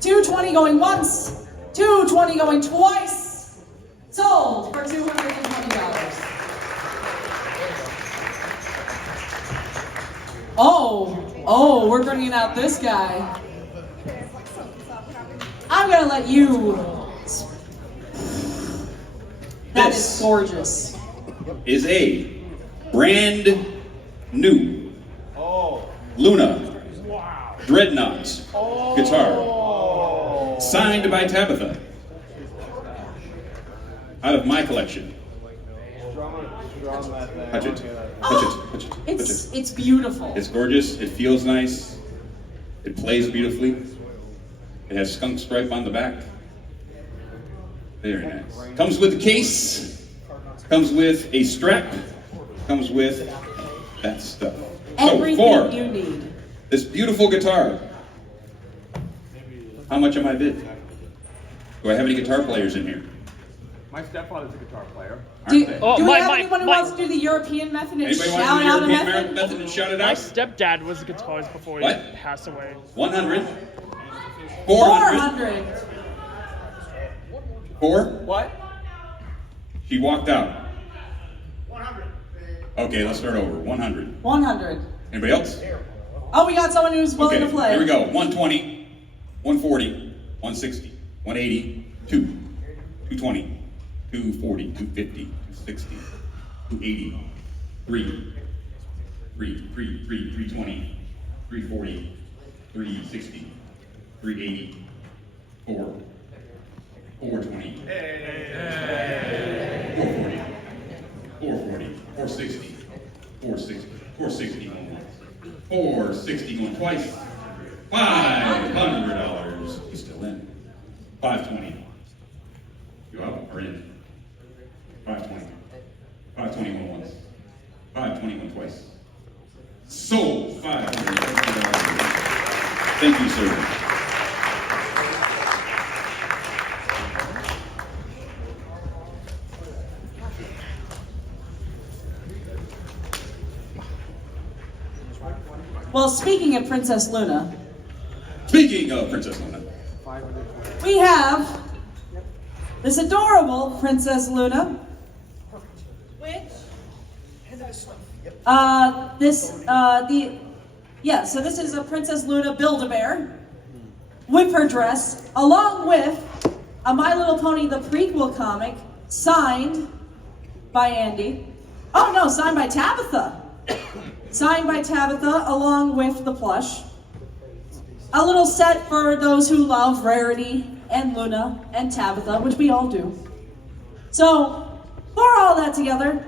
220 going once. 220 going twice. Sold for $220. Oh, we're bringing out this guy. I'm gonna let you. That This. is gorgeous. Is a brand new Oh. Luna Wow. Dreadnought guitar Oh. signed by Tabitha out of my collection. Drum that thing. Touch it. Okay, that- Touch it. Touch it. Touch it. It's beautiful. It's gorgeous. It feels nice. It plays beautifully. It has skunk stripe on the back. Very nice. Comes with a case. Comes with a strap. Comes with that stuff. So Everything for you need. this beautiful guitar, how much am I bid? Do I have any guitar players in here? My stepfather's a guitar player. Do, Oh, do we Mike, have Mike, anyone who Mike. wants to do the European method and Anybody shout want to out do a the European method? method and shout it My out? stepdad was a guitarist before he What? passed away. 100. 400. 400. 4. What? She walked out. 100. Okay, let's start over. 100. 100. Anybody else? Oh, we got someone who's willing Okay, to play. here we go. 120, 140, 160, 180, 2, 220, 240, 250, 260, 280, 3, 320, 340, 360, 380, 4, 420, 440, 440, 460, 460, 460 going once, 460 going twice, $500. He's still in. 520. You out or in? 520. 520 going once. 520 going twice. Sold $500. Thank you, sir. Well, speaking of Princess Luna, Speaking of Princess Luna, we have this adorable Princess Luna. So this is a Princess Luna Build-A-Bear with her dress, along with a My Little Pony the prequel comic, signed by Andy. Oh no, signed by Tabitha. Signed by Tabitha, along with the plush. A little set for those who love Rarity and Luna and Tabitha, which we all do. So, for all that together,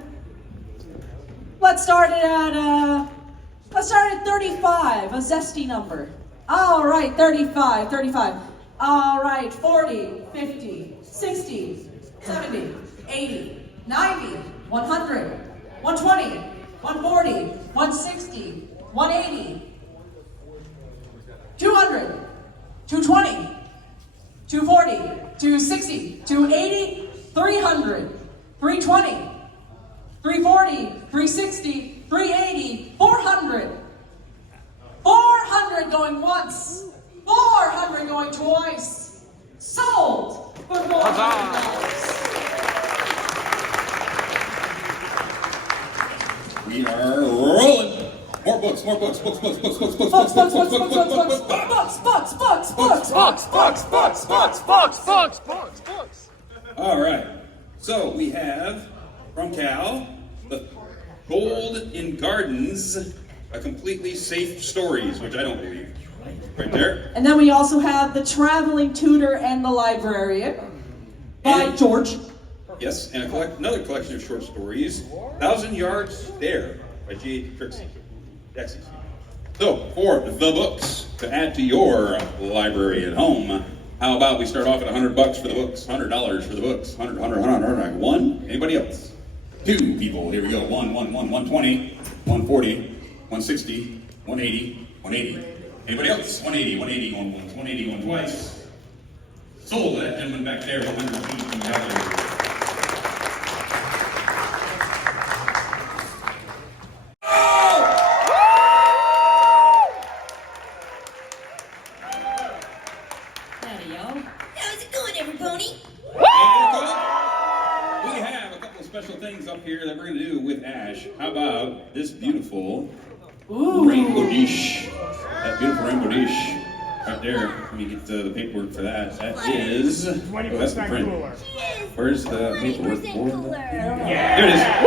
let's start it at 35, a zesty number. All right, 35. All right, 40, 50, 60, 70, 80, 90, 100, 120, 140, 160, 180, 200, 220, 240, 260, 280, 300, 320, 340, 360, 380, 400. 400 going once, 400 going twice. Sold for $400. we are rolling. More books. Books. All right. So we have from Cal the Gold in Gardens, a completely safe stories, which I don't believe. Right there. And then we also have The Traveling Tutor and the Librarian by And- George. Yes, and another collection of short stories, 1,000 Yards Stare by G.A. Trixie. So, for the books to add to your library at home, how about we start off at $100 for the books, $100 for the books, 100. One? Anybody else? Two people. Here we go. 120, 140, 160, 180, 180. Anybody else? 180 going once, 180 going twice. Sold to that gentleman back there, $180. How's it going, everybody? We have a couple of special things up here that we're going to do with Ash. How about this beautiful rainbow dish? That beautiful rainbow dish right there. Let me get the paperwork for that. That is... Oh, that's the print. Where's the paperwork for that? There it is.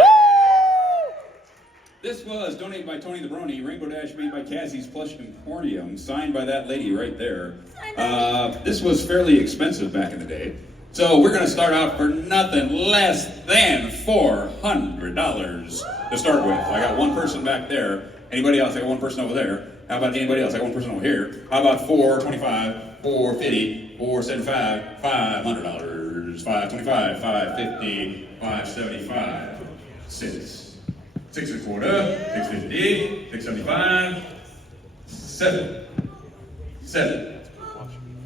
This was donated by Tony the Brony, Rainbow Dash made by Cassie's Plush Emporium, signed by that lady right there. This was fairly expensive back in the day. So we're going to start out for nothing less than $400 to start with. I got one person back there. Anybody else? I got one person over there. How about anybody else? I got one person over here. How about $425, $450, $475, $500, $525, $550, $575, $6 and a quarter, $650, $675,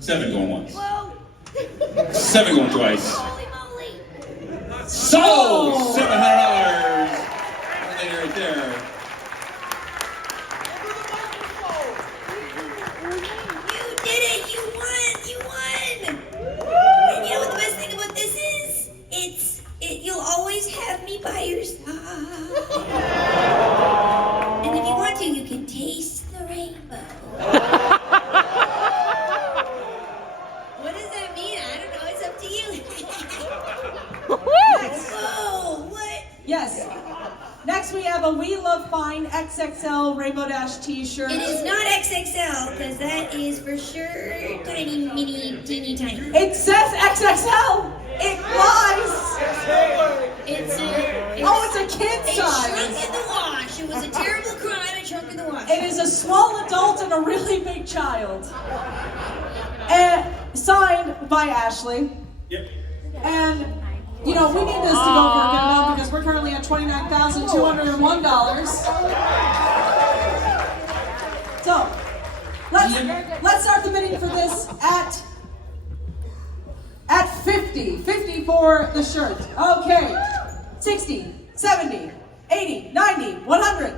$7 going once, Whoa! $7 going twice, Holy moly! by your side. And if you want to, you can taste the rainbow. What does that mean? I don't know. It's up to you. Whoa, what? Yes. Next we have a We Love Fine XXL Rainbow Dash t-shirt. It is not XXL, because that is for sure tiny, mini, teeny, tiny. It says XXL. It lies. It's a kid It size. shrunk in the wash. It was a terrible crime. It shrunk in the wash. It is a small adult and a really big child. And signed by Ashley. Yep. And, you know, we need this to go for a good amount because we're currently at $29,201. So, let's start the bidding for this at 50. 50 for the shirt. Okay. 60, 70, 80, 90, 100,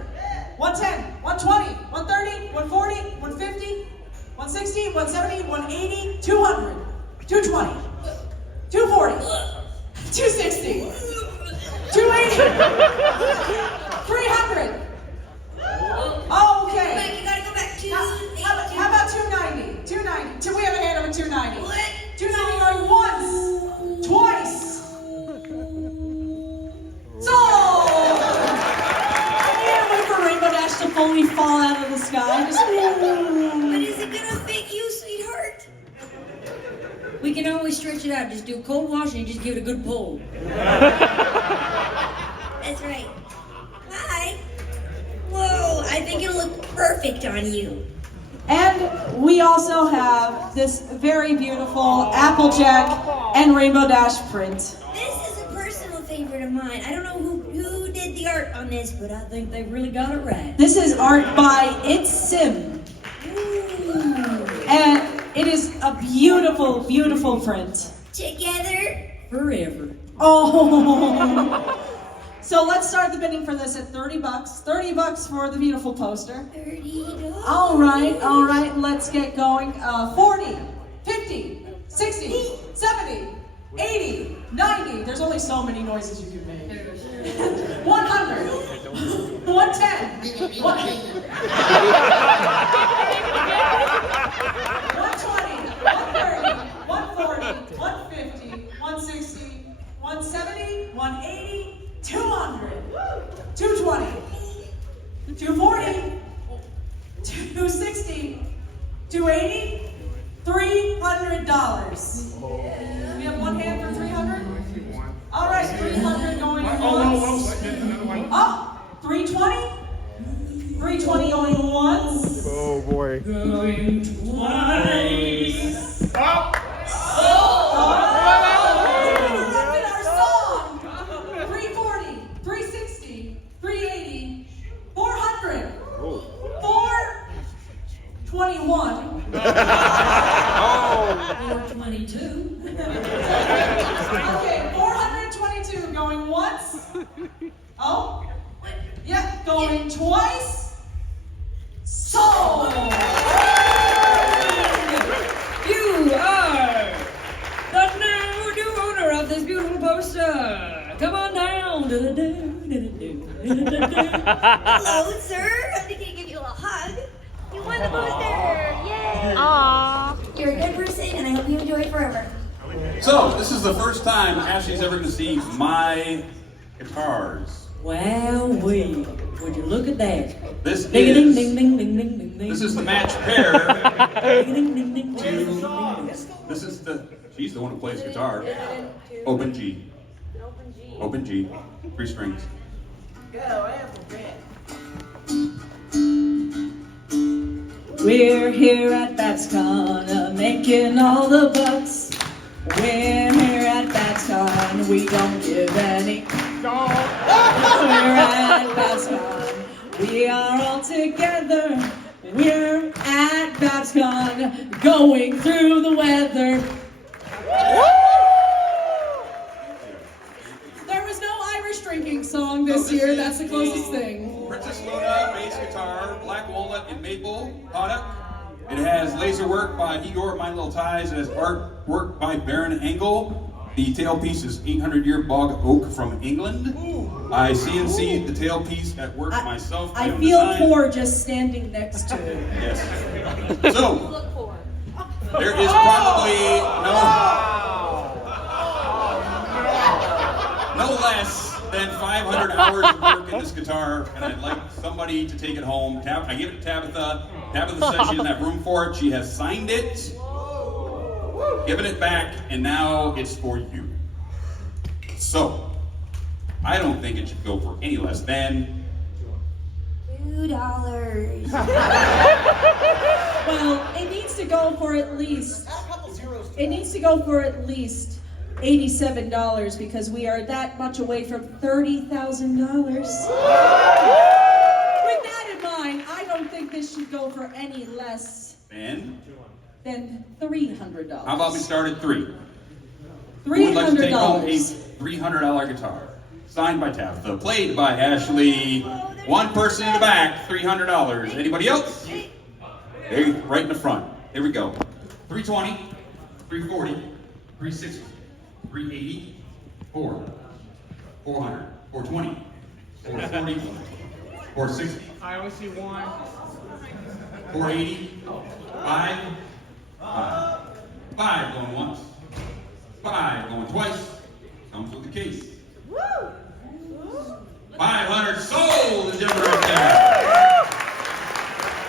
110, 120, 130, 140, 150, 160, 170, 180, 200, 220, 240, 260, 280, 300. Oh, okay. But you gotta go back to How about 290? 290. We have a hand of a 290. What? 290 going once, twice. Sold! I can't wait for Rainbow Dash to fully fall out of the sky. Just, But is it gonna fit you, sweetheart? We can always stretch it out. Just do a cold wash and just give it a good pull. That's right. Hi. Whoa, I think it'll look perfect on you. And we also have this very beautiful Applejack and Rainbow Dash print. This is a personal favorite of mine. I don't know who did the art on this, but I think they really got it right. This is art by It's Sim. Ooh. And it is a beautiful, beautiful print. Together forever. Oh. So let's start the bidding for this at $30. $30 for the beautiful poster. $30. All right, let's get going. 40, 50, 60, 70, 80, 90. There's only so many noises you can make. 100, 110, 120, 130, 140, 150, 160, 170, 180, 200, 220, 240, 260, 280, $300. We have one hand for 300? All right, 300 going once. Oh, 320? 320 going once. Oh boy. Going twice. Up. Our song. 340, 360, 380, 400, 421, 422. Okay, 422 going once. Oh, yeah, going twice. Sold. You are the new owner of this beautiful poster. Come on down. Hello, sir. I'm gonna give you a hug. You won the poster. Yay. Aww. You're a good person, and I hope you enjoy it forever. So, this is the first time Ashley's ever going to see my guitars. Wow, would you look at that? This Ding ding is ding ding ding ding ding. this is the match pair Ding ding ding ding. to this is the she's the one who plays guitar. Open G. Open G. 3 strings. We're here at Babscon, making all the bucks. We're here at Babscon, we don't give any. We're at Babscon, we are all together. We're at Babscon, going through the weather. There was no Irish drinking song this year, that's the closest thing. Princess Luna, bass guitar, black walnut and maple product. It has laser work by Igor My Little Ties. It has artwork by Baron Engel. The tailpiece is 800-year bog oak from England. I CNC'd the tailpiece at work myself. I own feel design. poor just standing next to it. Yes. So, there is probably no less than 500 hours of work in this guitar, and I'd like somebody to take it home. I give it to Tabitha. Tabitha says she doesn't have room for it. She has signed it, given it back, and now it's for you. So, I don't think it should go for any less than $2. Well, it needs to go for at least. It needs to go for at least $87 because we are that much away from $30,000. With that in mind, I don't think this should go for any less than $300. How about we start at 3? Who would like to take home a $300. $300 guitar? Signed by Tabitha, played by Ashley. One person in the back, $300. Anybody else? There, right in the front. Here we go. 320, 340, 360, 380, 400, 420, 440, 460. I only see one. 480, 5, 5 going once, 5 going twice, comes with the case. 500 sold, the gentleman right there.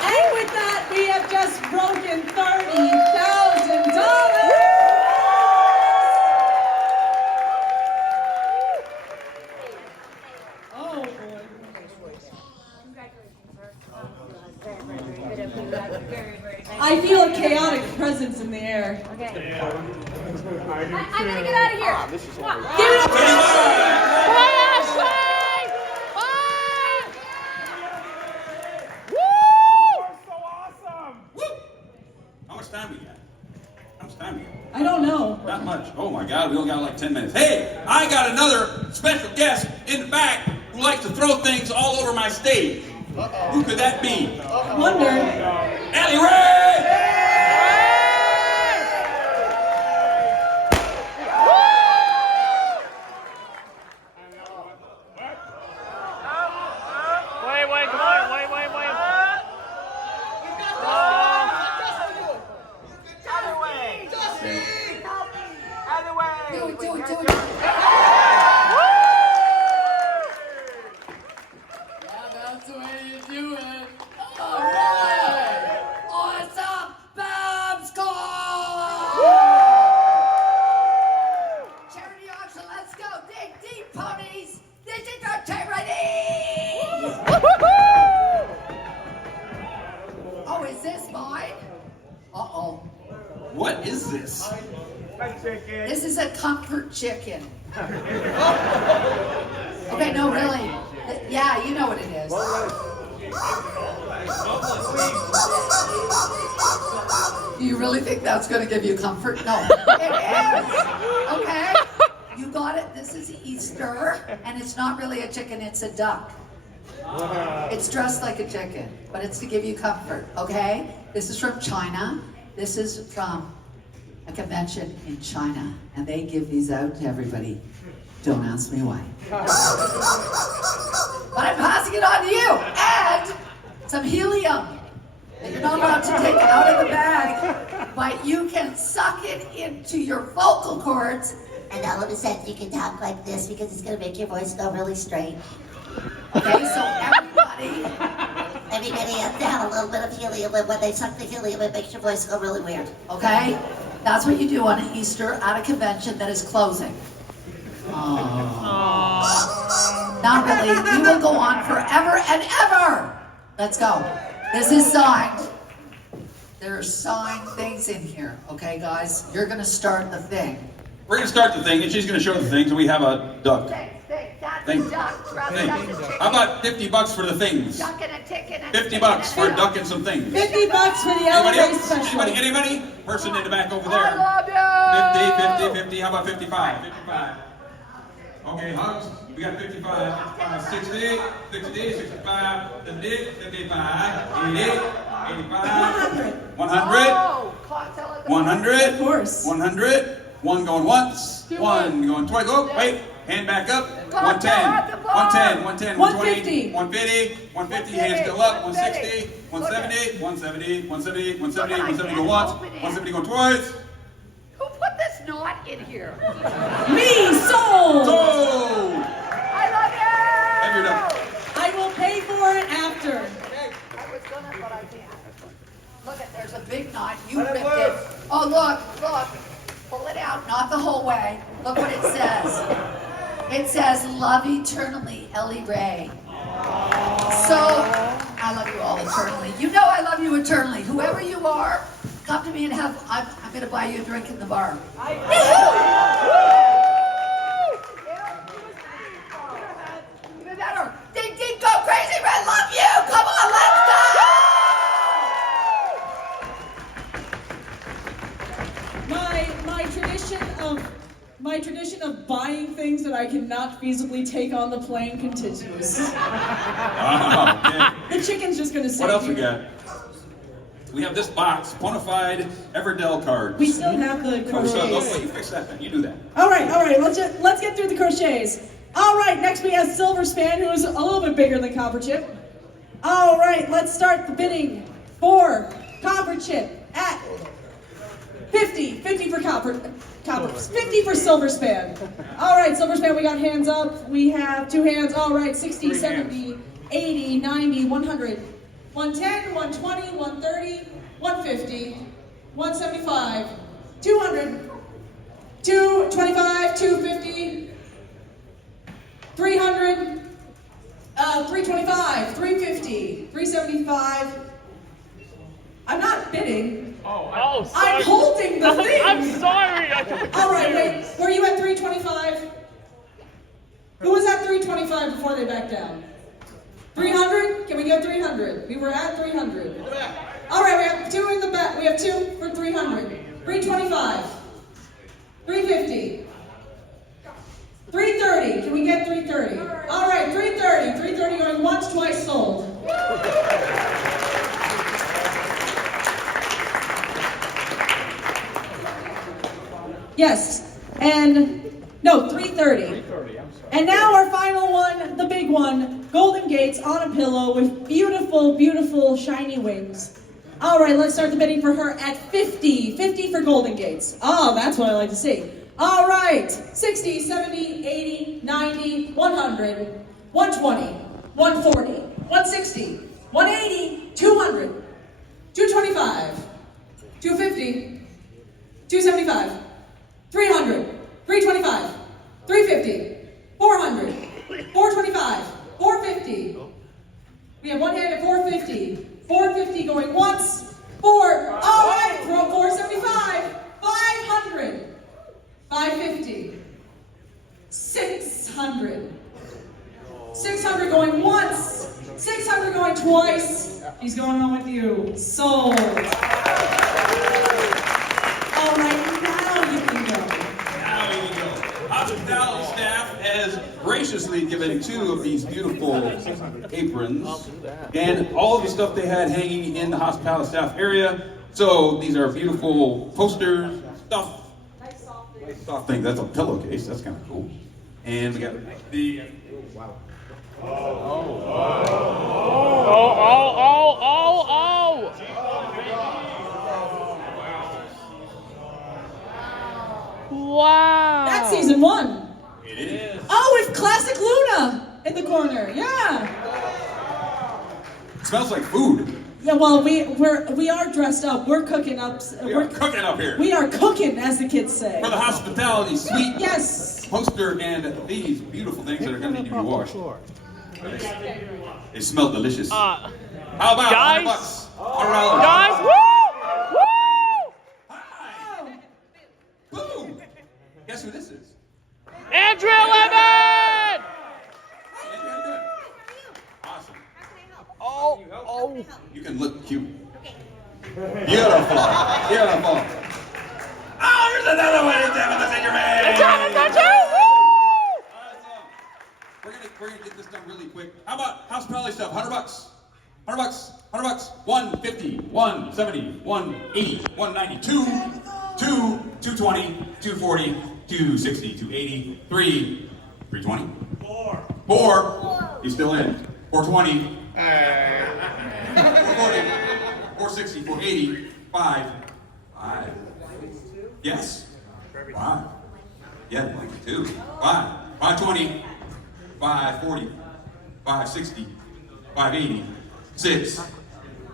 And with that, we have just broken $30,000. Oh boy. I feel a chaotic presence in the air. I gotta get out of here. Come on. Give it up for How much time we got? How much time we got? I don't know. Not much. Oh my God, we only got like 10 minutes. Hey, I got another special guest in the back who likes to throw things all over my stage. Who could that be? Wonder. Allie Ray! Wait, come on, wait. Do it. That's the way you do it. All right. Awesome, Babscon. Charity auction, let's go. Dig deep, ponies. This is our charity. Oh, is this mine? Uh-oh. What is this? This is a comfort chicken. Okay, no, really. Yeah, you know what it is. Do you really think that's going to give you comfort? No. It is. Okay? You got it. This is Easter, and it's not really a chicken, it's a duck. It's dressed like a chicken, but it's to give you comfort, okay? This is from China. This is from a convention in China, and they give these out to everybody. Don't ask me why. But I'm passing it on to you, and some helium that you're not allowed to take out of the bag, but you can suck it into your vocal cords, And all of a sudden you can talk like this because it's going to make your voice go really straight. okay? So everybody, Everybody has to have a little bit of helium, and when they suck the helium, it makes your voice go really weird. okay? That's what you do on Easter at a convention that is closing. Not really. We will go on forever and ever. Let's go. This is signed. There are signed things in here. Okay, guys? You're going to start the thing. We're going to start the thing, and she's going to show the thing, so we have a duck. That's Thing. a duck. Thing. How about $50 for the things? Duck and a ticket. $50 for a duck and some things. $50 for the Anybody Elevate else? special. Anybody? Person in the back over I there. love you! 50, 50, 50. How about 55? 55. Okay, hugs. We got 55, 60, 60, 65, 70, 75, 80, 85, 100, Oh, cocktail at the 100, Of course. 100, One going once, one going twice. Oh, wait, hand back up. 110, 110, 110, 120, 150, 150, hands still up. 160, 170, 170, 170, 170, 170 go once, 170 go twice. Who put this knot in here? Me, sold! Sold! I love you! And you're done. I will pay for it after. I was gonna, but I can't. Look at, there's a big knot. You ripped it. Oh, look. Pull it out, not the whole way. Look what it says. It says, love eternally, Ellie Ray. So, I love you all eternally. You know I love you eternally. Whoever you are, come to me and have, I'm going to buy you a drink in the bar. Even better. Ding, ding, go crazy, Red, love you. Come on, let's go. My tradition of buying things that I cannot feasibly take on the plane continues. Wow, okay. The chicken's just gonna sit What else here. we got? We have this box, Bonafide Everdell cards. We still have the crochets. Okay, you fix that then. You do that. All right. Let's get through the crochets. All right, next we have Silver Span, who is a little bit bigger than Copper Chip. All right, let's start the bidding for Copper Chip at 50 for Copper, 50 for Silver Span. All right, Silver Span, we got hands up. We have two hands. All right, 60, 70, 80, 90, 100, 110, 120, 130, 150, 175, 200, 225, 250, 300, 325, 350, 375. I'm not bidding. Oh, sorry. I'm holding the thing. I'm sorry. All right, wait. Were you at 325? Who was at 325 before they backed down? 300? Can we go 300? We were at 300. All right, we have two in the back. We have two for 300. 325. 350. 330. Can we get 330? All right, 330. 330 going once, twice sold. Yes, and no, 330. And now our final one, the big one, Golden Gates on a pillow with beautiful, beautiful shiny wings. All right, let's start the bidding for her at 50. 50 for Golden Gates. Oh, that's what I like to see. All right, 60, 70, 80, 90, 100, 120, 140, 160, 180, 200, 225, 250, 275, 300, 325, 350, 400, 425, 450. We have one hand at 450. 450 going once. All right, 475, 500, 550, 600. 600 going once. 600 going twice. He's going on with you. Sold. All right, now you can go. Now you go. Hospitality staff has graciously given two of these beautiful aprons and all of the stuff they had hanging in the hospitality staff area. So these are beautiful posters, stuff. Nice soft things. That's a pillowcase. That's kind of cool. And we got the Wow. That's season 1. It is. Oh, it's Classic Luna in the corner. Yeah. It smells like food. Yeah, well, we are dressed up. We're cooking up. We're cooking up here. We are cooking, as the kids say. For the hospitality suite. Yes. Poster and these beautiful things that are going to need to be washed. They smell delicious. How about guys? $100? $100. Guys, woo! Woo! Hi. Boom. Guess who this is? Andrea Lemon! Hey, how you doing? Awesome. Oh. You can look cute. Beautiful. Beautiful. Oh, there's another one. It's Evan the Singer Man. It's Evan the Singer. Awesome. We're gonna get this done really quick. How about hospitality stuff? $100. $100. $100. 150, 170, 180, 192, 220, 240, 260, 280, 320? 4. He's still in. 420. 440, 460, 480, 5. Yes. 5. Yeah, 2. 5. 520, 540, 560, 580, 6.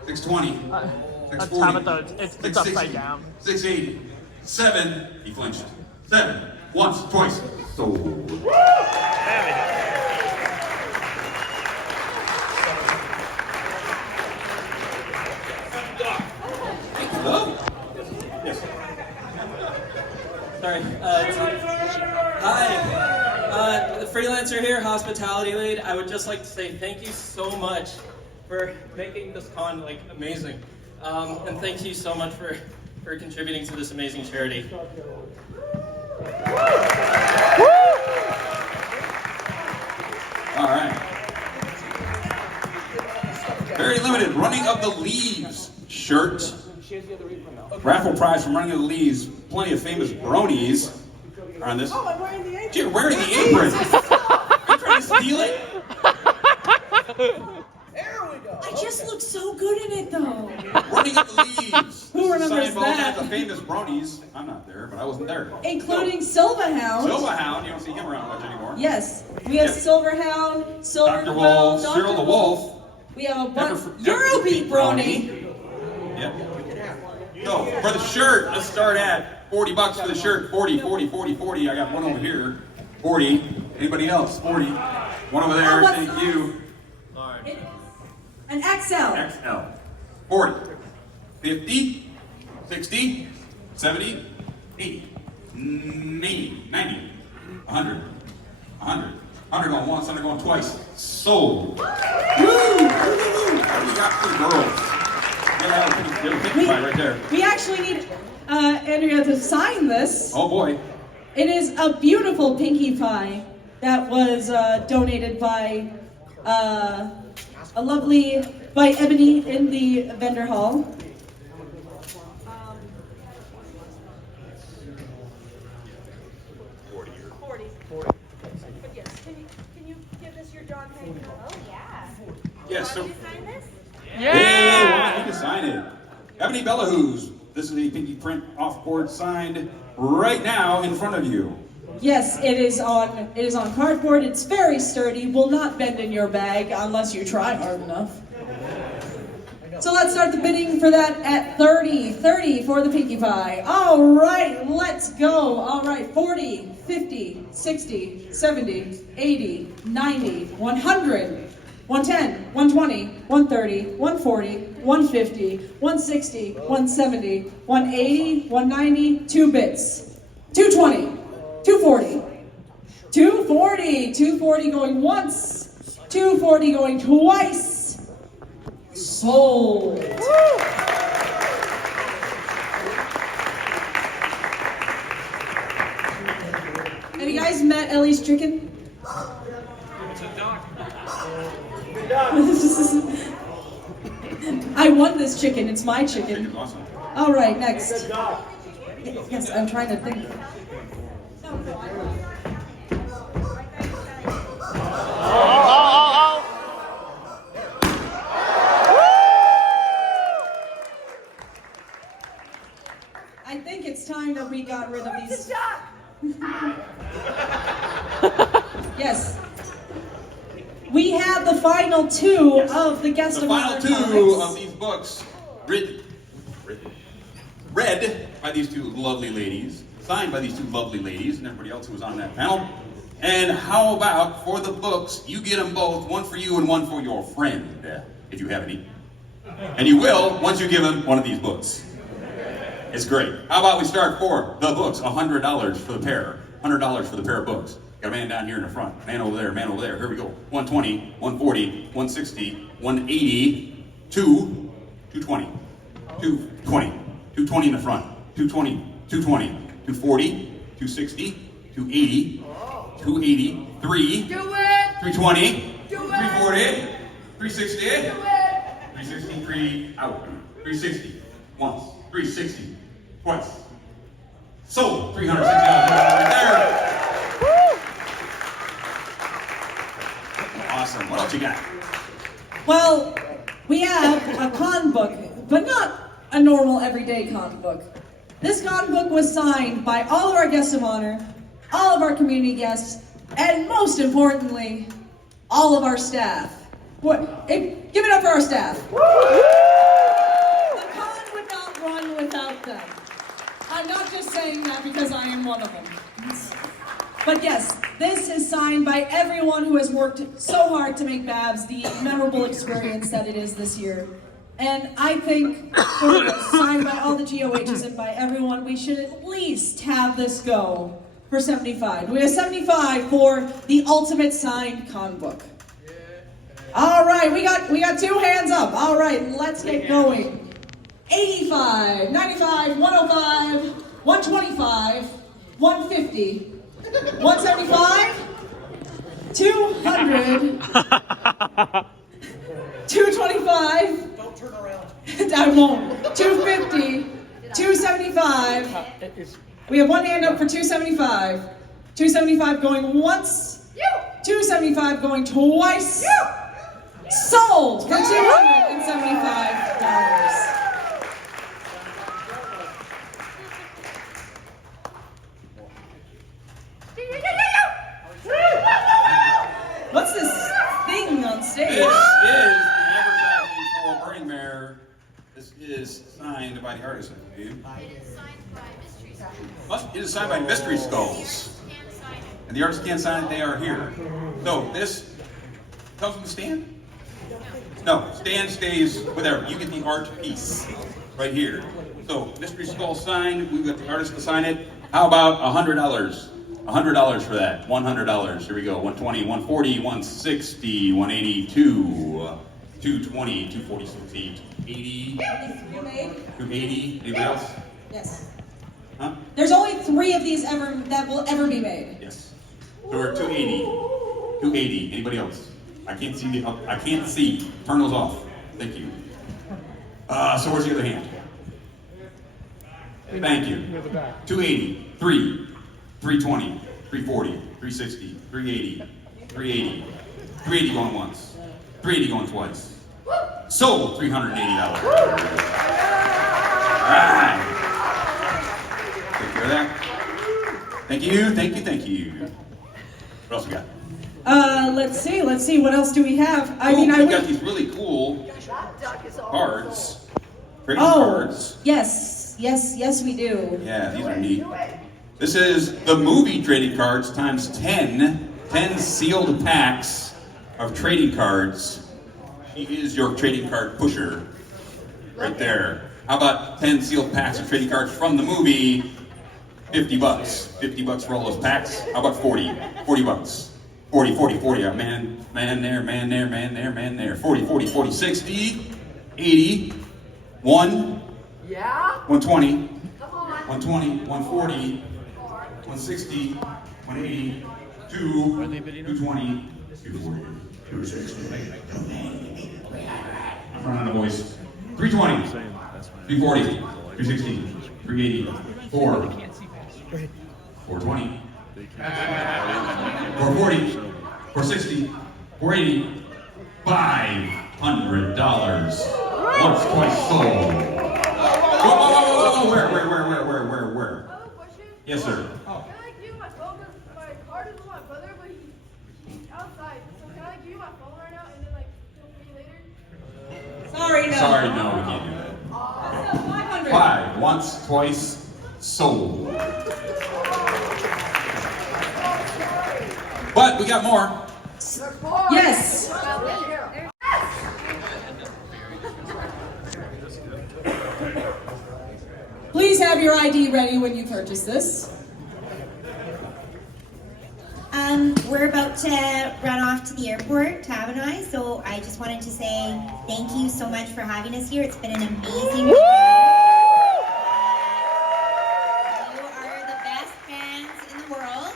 620, 640, It's upside down. 680, 7. He flinched. 7. Once, twice. Sold. Hello? Yes. Sorry. Hi. The freelancer here, hospitality lead. I would just like to say thank you so much for making this con like amazing, and thank you so much for contributing to this amazing charity. All right. Very limited. Running of the Leaves shirt. Raffle prize from Running of the Leaves. Plenty of famous bronies are on this. Oh, I'm wearing the apron. You're wearing the apron. Are you trying to steal it? I just look so good in it, though. Running of the Leaves. Who remembers Signed by all that? kinds of famous bronies. I'm not there, but I wasn't there. Including Silverhound. Silverhound. You don't see him around much anymore. Yes, we have Yep. Silverhound, Silver Dr. Quill, Wolf, Dr. Cyril the Wolf. We have a bunch. Never- Eurobeat Brony. Yep. So, for the shirt, let's start at $40 for the shirt. 40, 40, 40, 40. I got one over here. 40. Anybody else? 40. One over there. what's Thank you. It is an XL. XL. 40. 50. 60. 70. 80. 80. 90. 100. 100. 100 going once, 100 going twice. Sold. Woo! What do you got for the girls? Yeah, right there. We actually need Andrea to sign this. Oh boy. It is a beautiful Pinkie Pie that was donated by by Ebony in the vendor hall. Yes, sir. Yeah! Hey, you can sign it. Ebony Bellahoos. This is the Pinky Print off-board signed right now in front of you. Yes, it is on cardboard. It's very sturdy. Will not bend in your bag unless you try hard enough. So let's start the bidding for that at 30. 30 for the Pinkie Pie. All right, let's go. All right, 40, 50, 60, 70, 80, 90, 100. 110, 120, 130, 140, 150, 160, 170, 180, 190, 2 bits. 220, 240, 240, 240 going once, 240 going twice. Sold. Have you guys met Ellie's Chicken? I won this chicken. It's my chicken. Awesome. All right, next. Yes, I'm trying to think. I think it's time that we got rid of these. Yes. We have the final 2 of the guest The of final honor 2 comics. of these books, read by these 2 lovely ladies, signed by these 2 lovely ladies, and everybody else who was on that panel. And how about for the books, you get them both, one for you and one for your friend, if you have any. And you will once you give them one of these books. It's great. How about we start for the books, $100 for the pair, $100 for the pair of books. Got a man down here in the front, man over there, man over there. Here we go. 120, 140, 160, 180, 220, 220, 220 in the front, 220, 220, 240, 260, 280, 280, 3, do it, 320, do it, 340, 360, do it, 363, out, 360, once, 360, twice, Sold. $360 right there. Awesome. What else you got? Well, we have a con book, but not a normal everyday con book. This con book was signed by all of our guests of honor, all of our community guests, and most importantly, all of our staff. Give it up for our staff. The con would not run without them. I'm not just saying that because I am one of them. But yes, this is signed by everyone who has worked so hard to make Babs the memorable experience that it is this year. And I think, signed by all the GOHs and by everyone, we should at least have this go for 75. We have 75 for the ultimate signed con book. All right, we got 2 hands up. All right, let's get going. 85, 95, 105, 125, 150, 175, 200, 225. Don't turn around. I won't. 250, 275. We have 1 hand up for 275. 275 going once. 275 going twice. Sold for $275. What's this thing on stage? This is the advertising for Burning Mare. This is signed by the artist, I believe. It is signed by Mystery Skulls. It is signed by Mystery Skulls. And the artists can't sign it, they are here. So this comes from the stand? No, stand stays whatever. You get the art piece right here. So Mystery Skulls signed, we've got the artist to sign it. How about $100? $100 for that. $100. Here we go. 120, 140, 160, 182, 220, 240, 280, 280. Anybody else? Yes. Huh? There's only 3 of these that will ever be made. Yes. So we're 280. 280. Anybody else? I can't see I can't see. Turn those off. Thank you. So where's the other hand? Thank you. 280. 3. 320. 340. 360. 380. 380. 380 going once. 380 going twice. Sold $380. Alright. Take care of that. Thank you, thank you, thank you. What else we got? Let's see, what else do we have? We got these really cool cards. Trading cards. Yes, we do. Yeah, these are neat. This is the movie trading cards times 10 sealed packs of trading cards. She is your trading card pusher. Right there. How about 10 sealed packs of trading cards from the movie? $50. $50 for all those packs. How about 40? $40. 40. Man there. 40, 60, 80, 1, yeah? 120, 120, 140, 160, 180, 2, 220, 240, 260. I'm running out of voice. 320, 340, 360, 380, 4, 420, 440, 460, 480, $500. Once, twice sold. Whoa, where? Yes, sir. Can I give you my phone? Because my card is with my brother, but he's outside. So can I give you my phone right now and then he'll pay later? Sorry, no. Sorry, no, we can't do that. 5, once, twice, sold. But we got more. Yes. Please have your ID ready when you purchase this. We're about to run off to the airport, Tab and I, so I just wanted to say thank you so much for having us here. It's been an amazing weekend. You are the best fans in the world,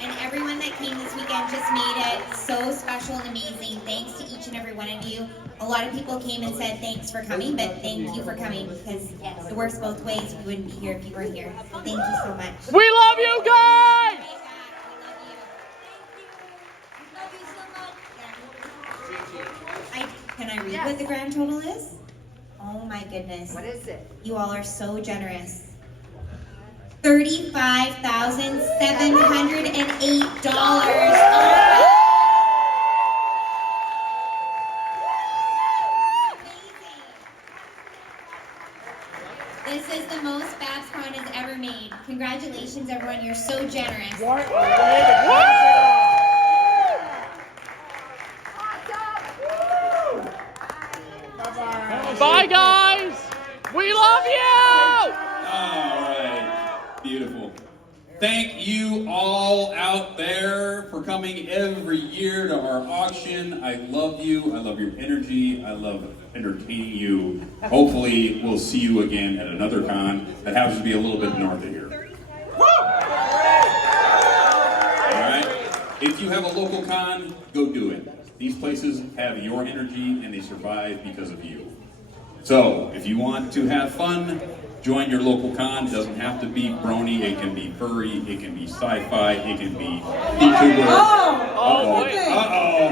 and everyone that came this weekend just made it so special and amazing. Thanks to each and every one of you. A lot of people came and said thanks for coming, but thank you for coming because it works both ways. We wouldn't be here if you weren't here. So thank you so much. We love you guys! Can I read what the grand total is? Oh my goodness. What is it? You all are so generous. $35,708. This is the most Babscon has ever made. Congratulations, everyone. You're so generous. Bye, guys! We love you! All right, beautiful. Thank you all out there for coming every year to our auction. I love you. I love your energy. I love entertaining you. Hopefully, we'll see you again at another con that happens to be a little bit north of here. All right? If you have a local con, go do it. These places have your energy and they survive because of you. So, if you want to have fun, join your local con. It doesn't have to be brony, it can be furry, it can be sci-fi, it can be VTuber. Oh, wait. Andrea!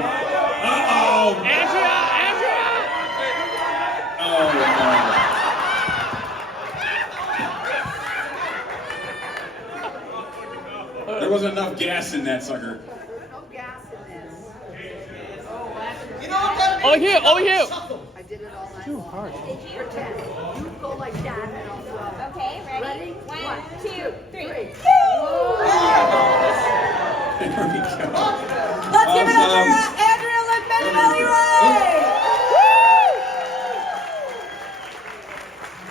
There wasn't enough gas in that sucker. No gas in this. Oh, you! I did it all night. Too hard. Pretend. You go like that and I'll go. Okay, Ready? 1, 2, 3. There we go. Let's give it up for Andrea Ray!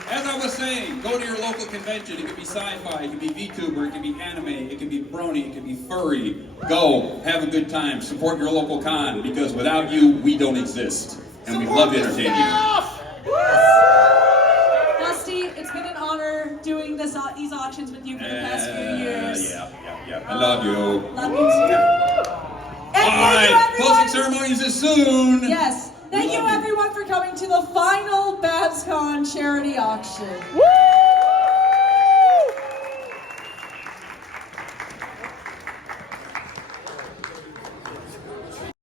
As I was saying, go to your local convention. It can be sci-fi, it can be VTuber, it can be anime, it can be brony, it can be furry. Go, have a good time, support your local con, because without you, we don't exist. And we love to entertain you. Dusty, it's been an honor doing these auctions with you for the past few years. Yeah. I love you. Love you too. And All right, closing ceremonies is soon. Yes. Thank you everyone for coming to the final Babscon charity auction. Woo!